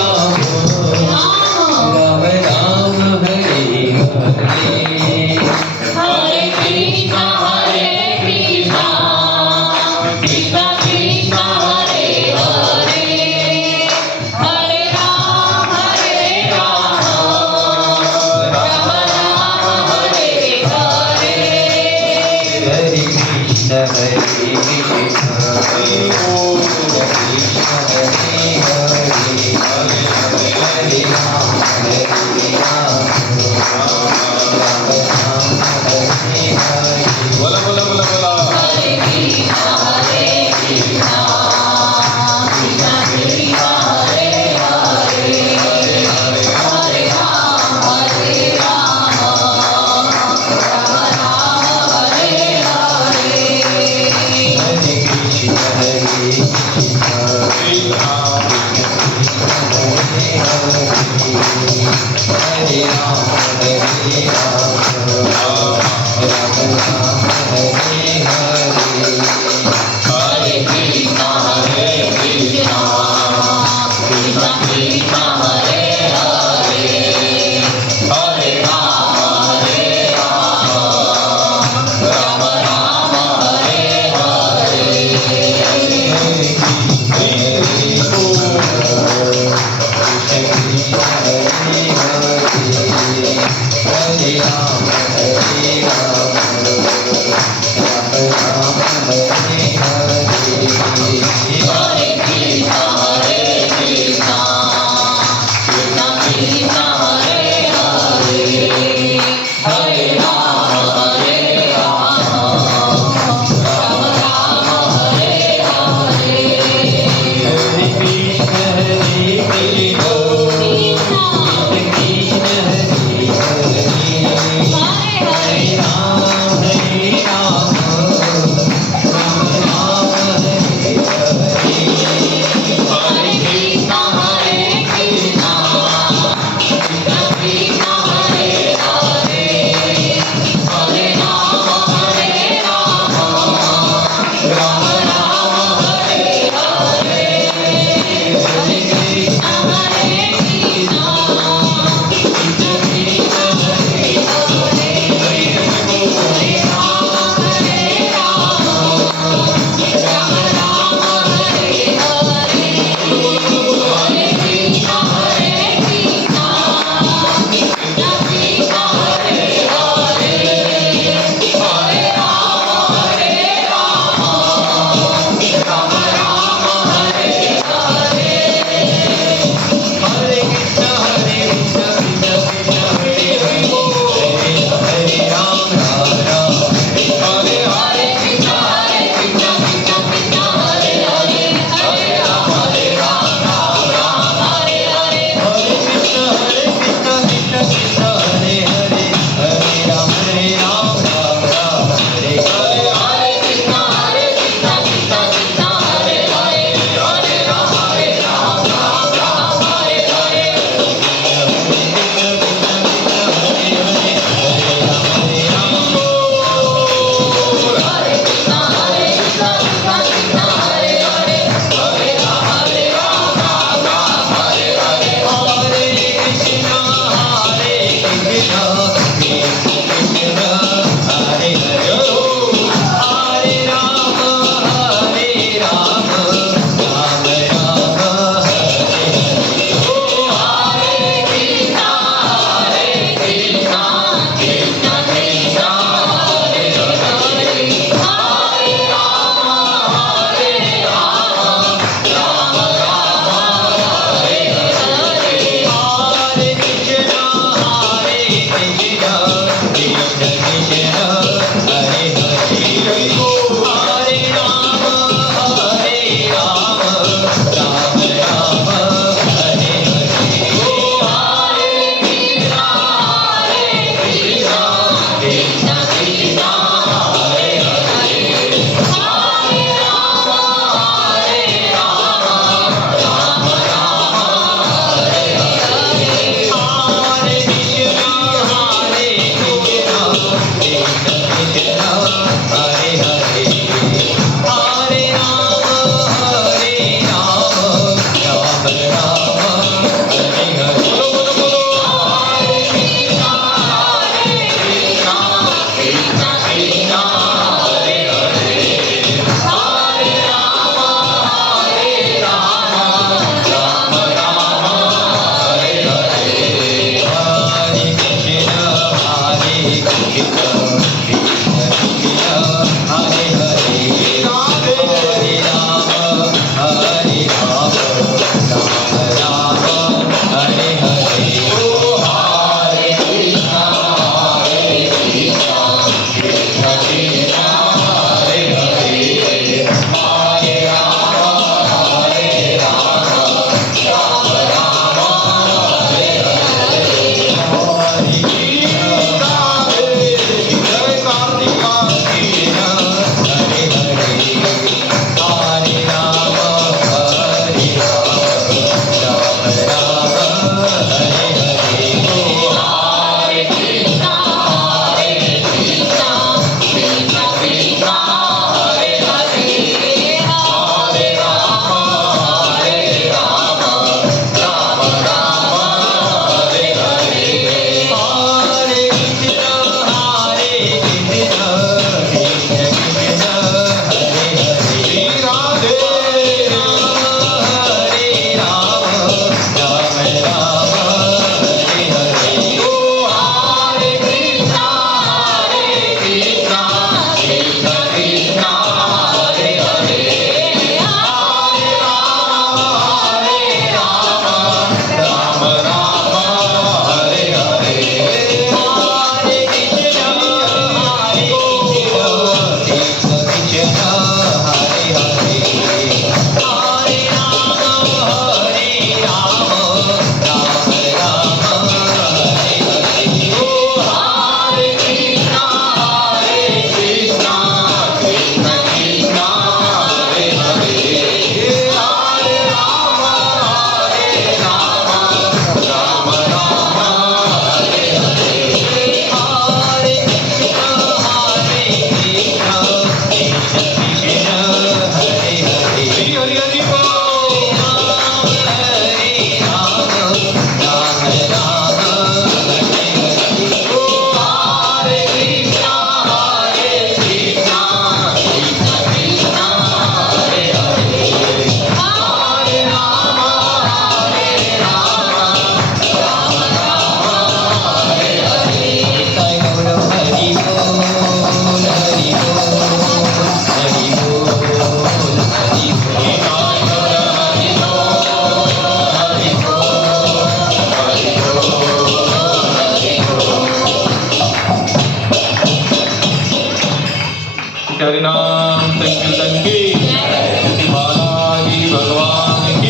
हरिनाम संकीर्तन की बालाजी भगवान की